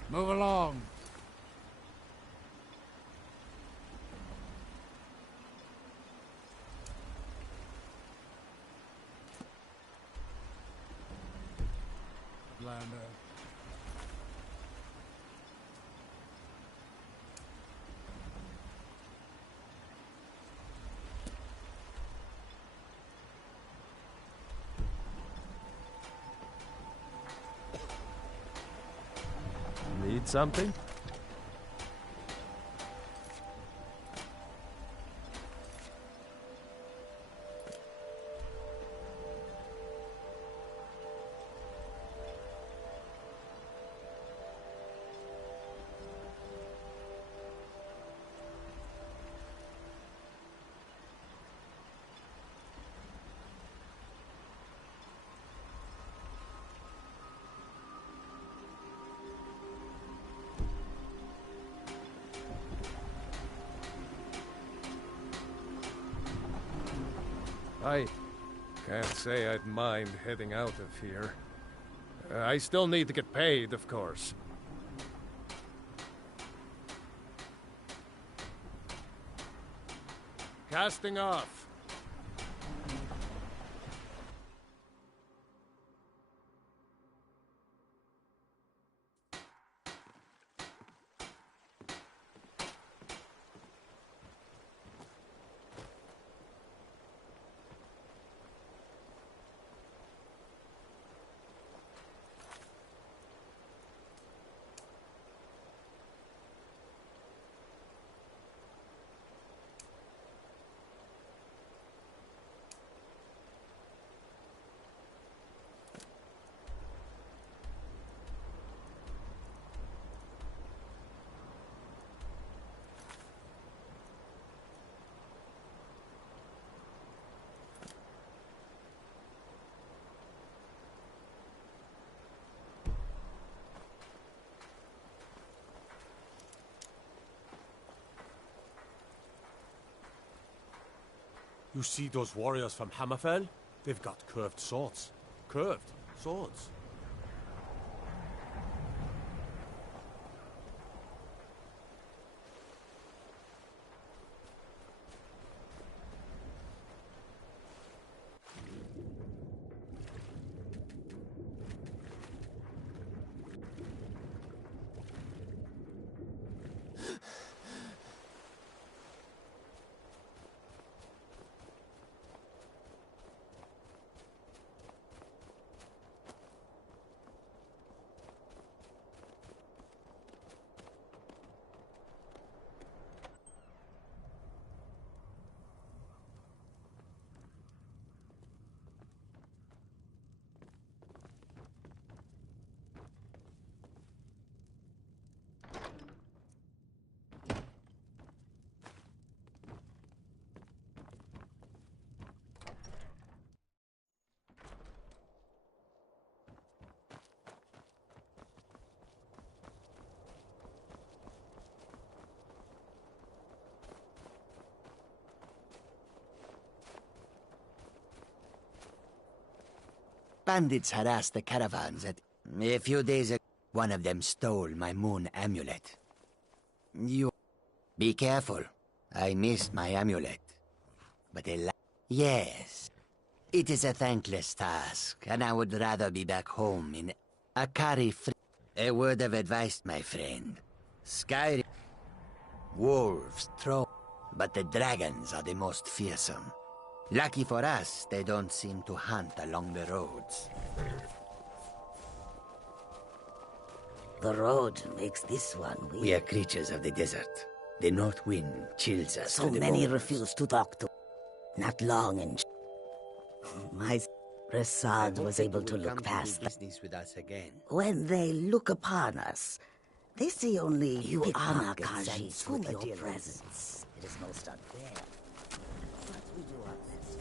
Move along. Lander. Need something? I can't say I'd mind heading out of here. I still need to get paid, of course. Casting off. You see those warriors from Hammerfell? They've got curved swords. Curved swords. Bandits harassed the caravans a few days ago. One of them stole my moon amulet. Be careful. I missed my amulet. But yes. It is a thankless task, and I would rather be back home in Akari free. A word of advice, my friend. Skyrim. Wolves throw, but the dragons are the most fearsome. Lucky for us, they don't seem to hunt along the roads. The road makes this one weird. We are creatures of the desert. The north wind chills us So to the many bones. refuse to talk to. Not long and... My Prasad was able to look past that. Business with us again. When they look upon us, they see only You honor pickpockets and Khajiits with your full-dealers. presence. It is most unfair. But we do our best.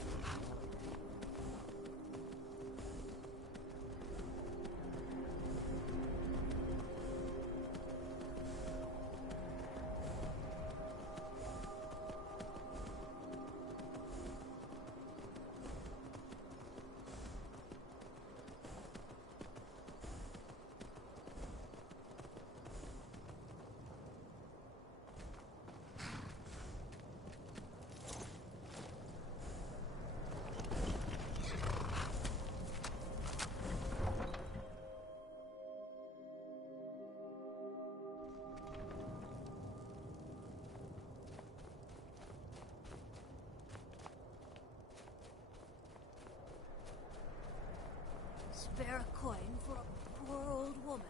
spare coin for a poor old woman.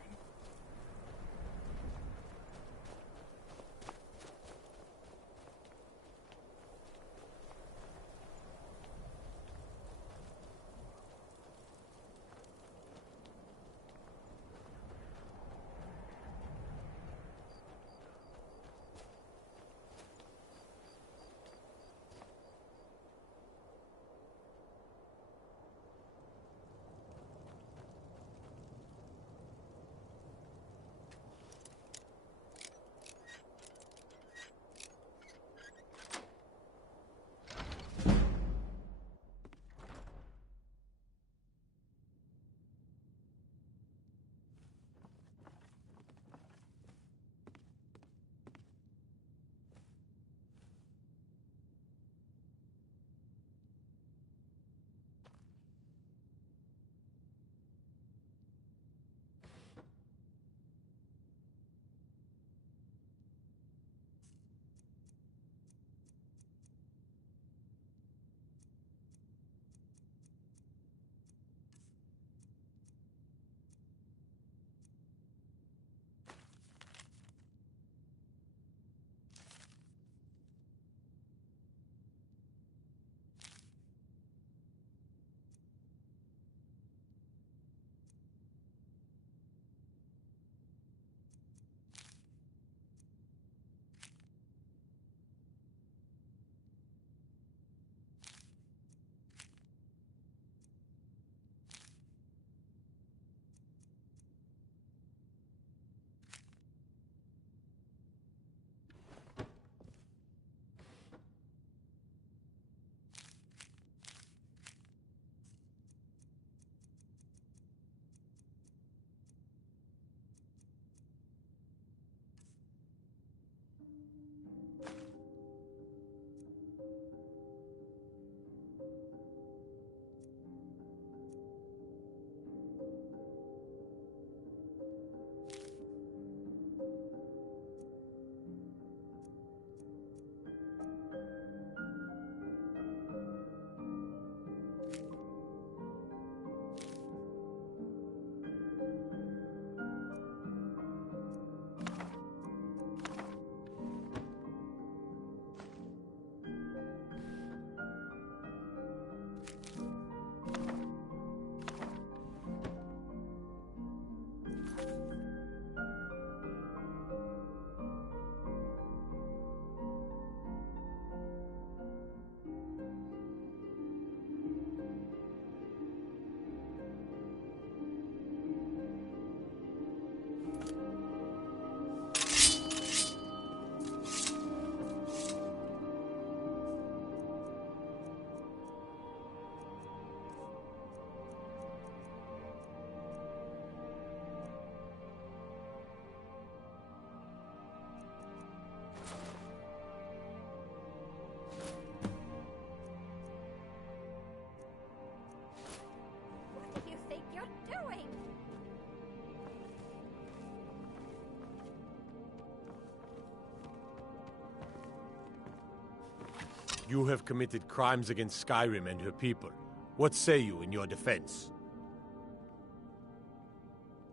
You have committed crimes against Skyrim and her people. What say you in your defense?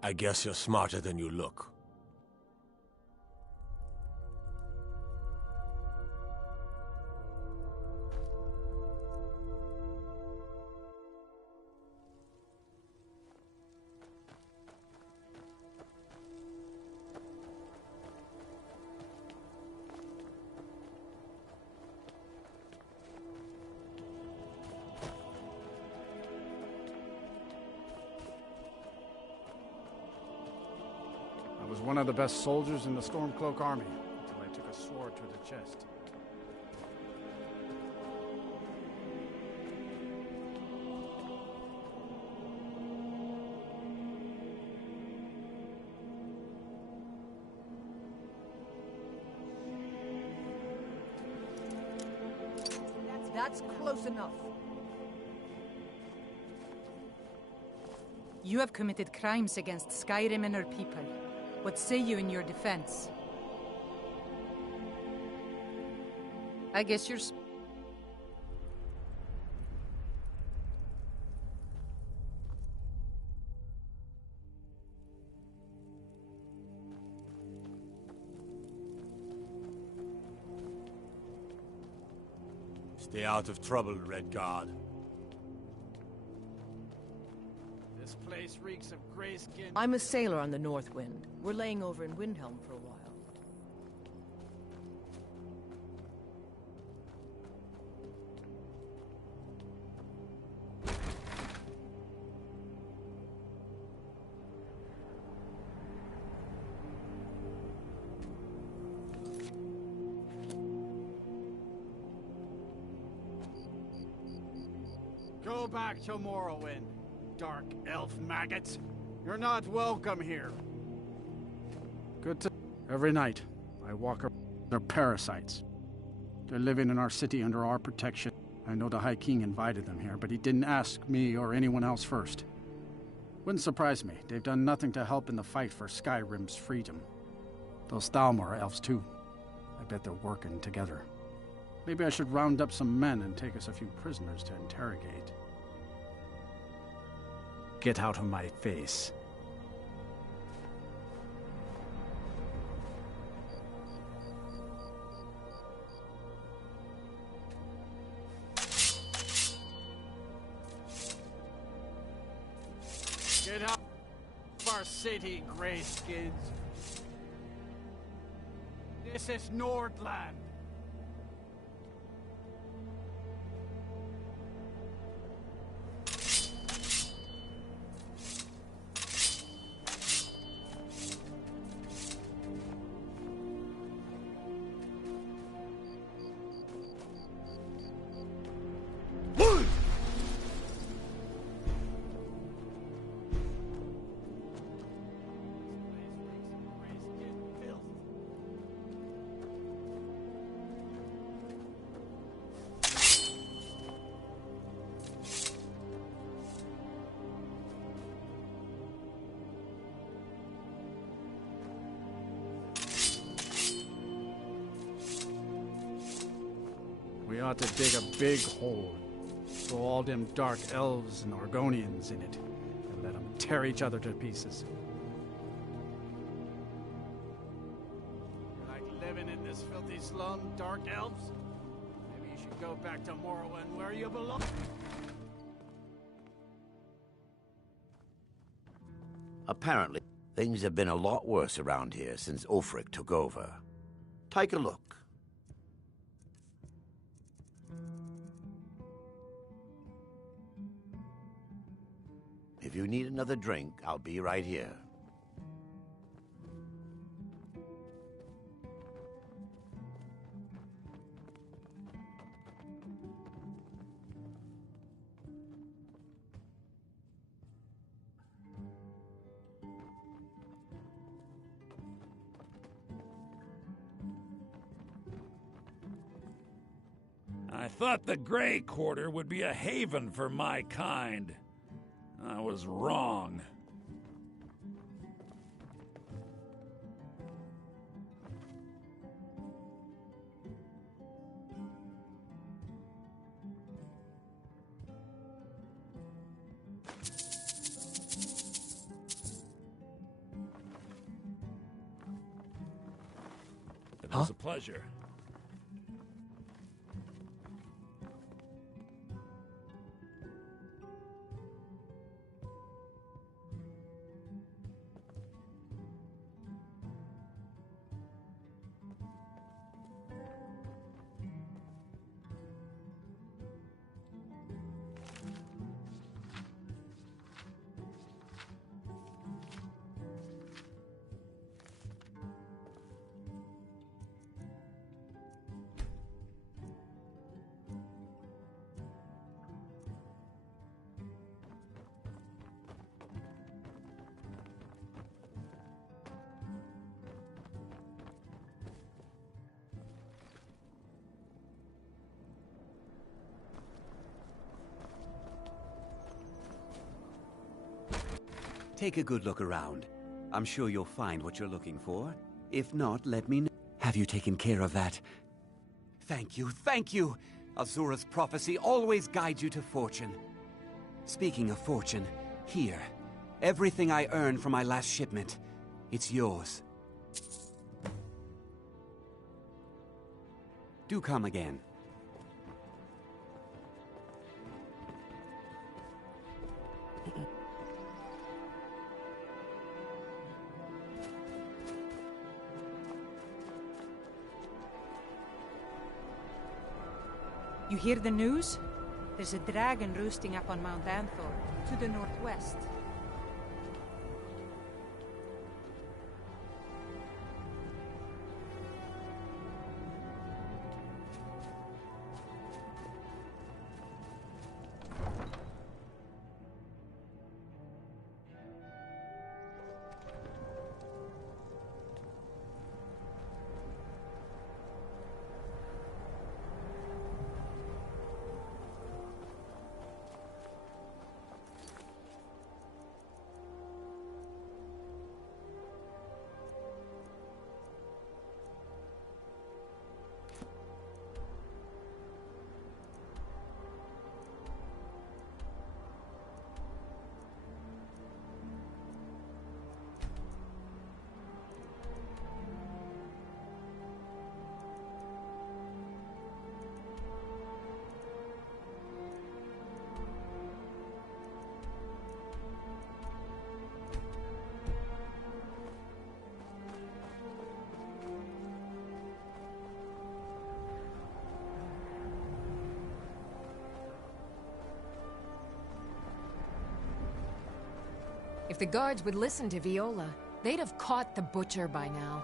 I guess you're smarter than you look. I was one of the best soldiers in the Stormcloak army, until I took a sword to the chest. That's close enough. You have committed crimes against Skyrim and her people. What say you in your defense? I guess you're... Stay out of trouble, Red Guard. This place reeks of gray skin. I'm a sailor on the North Wind. We're laying over in Windhelm for a while. Go back to Morrowind, dark elf maggots. You're not welcome here. Good to... Every night, I walk around. They're parasites. They're living in our city under our protection. I know the High King invited them here, but he didn't ask me or anyone else first. Wouldn't surprise me. They've done nothing to help in the fight for Skyrim's freedom. Those Thalmor are elves too. I bet they're working together. Maybe I should round up some men and take us a few prisoners to interrogate. Get out of my face. Get out of our city, grayskins. This is Nordland. We ought to dig a big hole, throw all them dark elves and Argonians in it, and let them tear each other to pieces. You like living in this filthy slum, dark elves? Maybe you should go back to Morrowind where you belong. Apparently, things have been a lot worse around here since Ulfric took over. Take a look. If you need another drink, I'll be right here. I thought the Grey Quarter would be a haven for my kind. I was wrong. It was a pleasure. Take a good look around. I'm sure you'll find what you're looking for. If not, let me know. Have you taken care of that? Thank you, thank you! Azura's prophecy always guides you to fortune. Speaking of fortune, here. Everything I earned from my last shipment. It's yours. Do come again. You hear the news? There's a dragon roosting up on Mount Anthor, to the northwest. If the guards would listen to Viola, they'd have caught the butcher by now.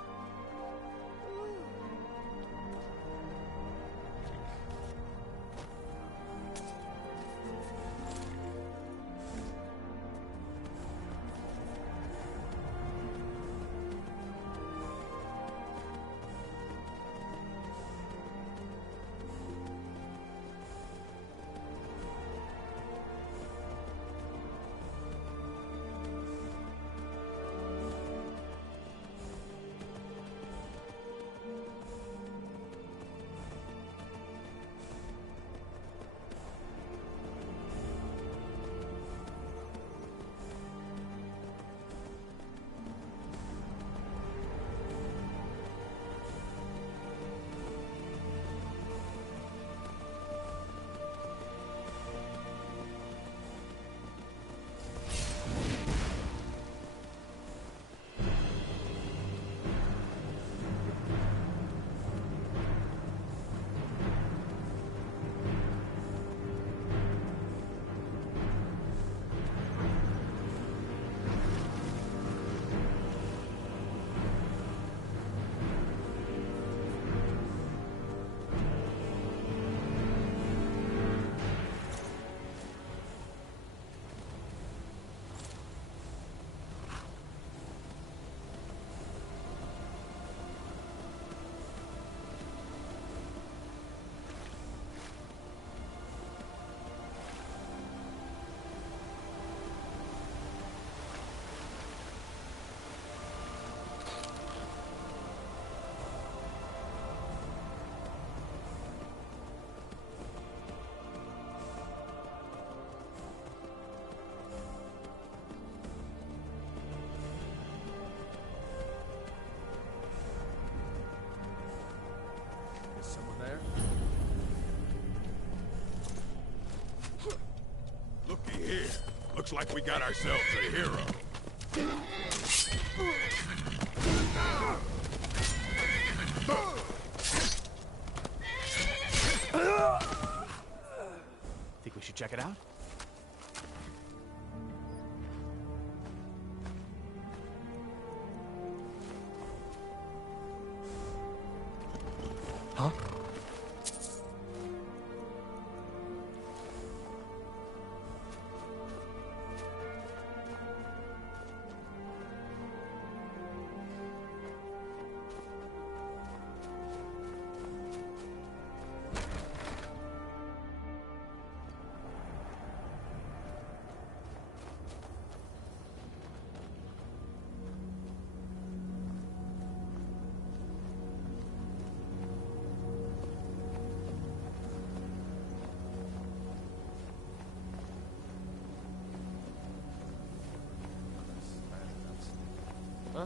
Someone there? Looky here. Looks like we got ourselves a hero. Think we should check it out? Huh? Huh?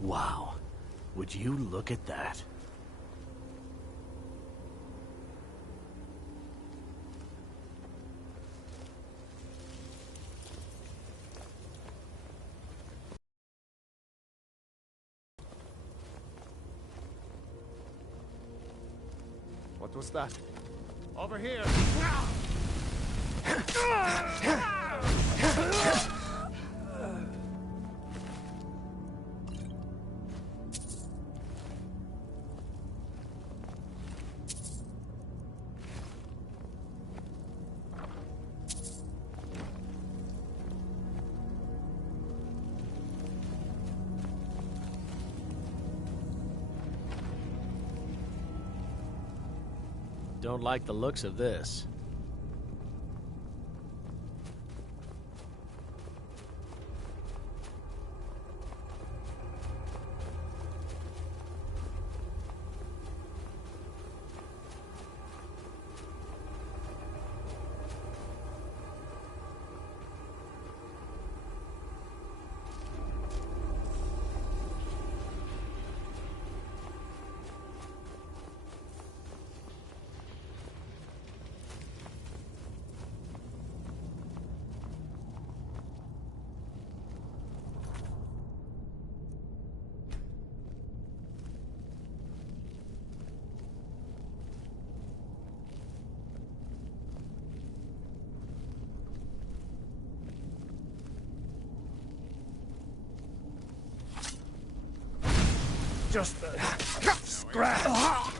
Wow. Would you look at that? What was that? Over here! Don't like the looks of this. Just a scratch.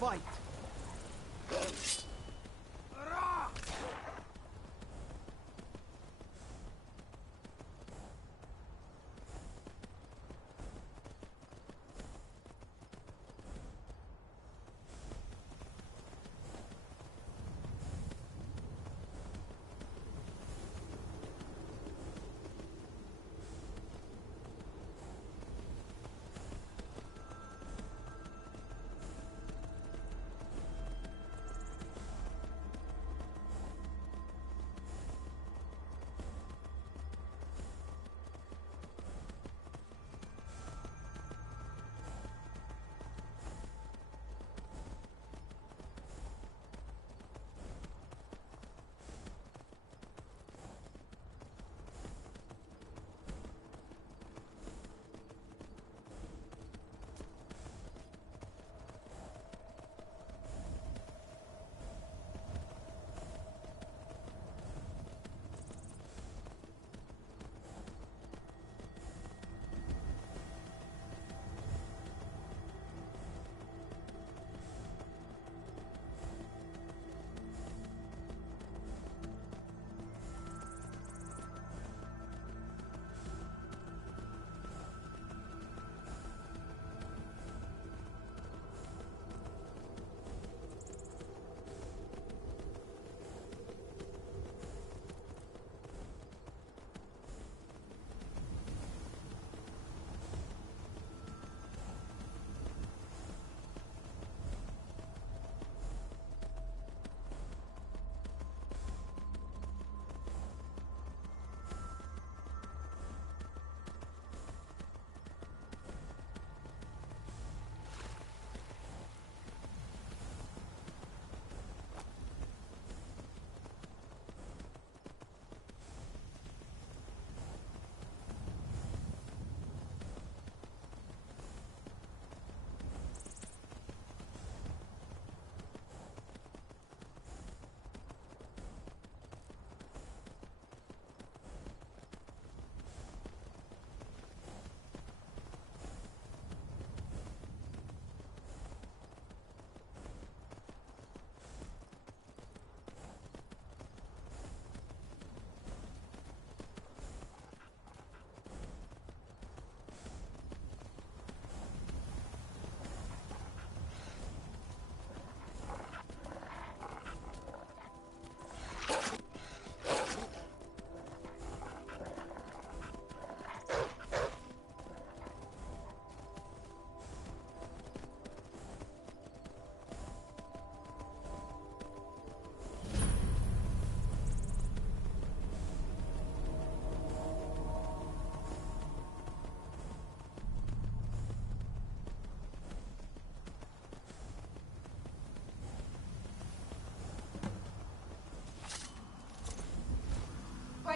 fight.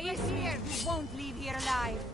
I swear we won't leave here alive.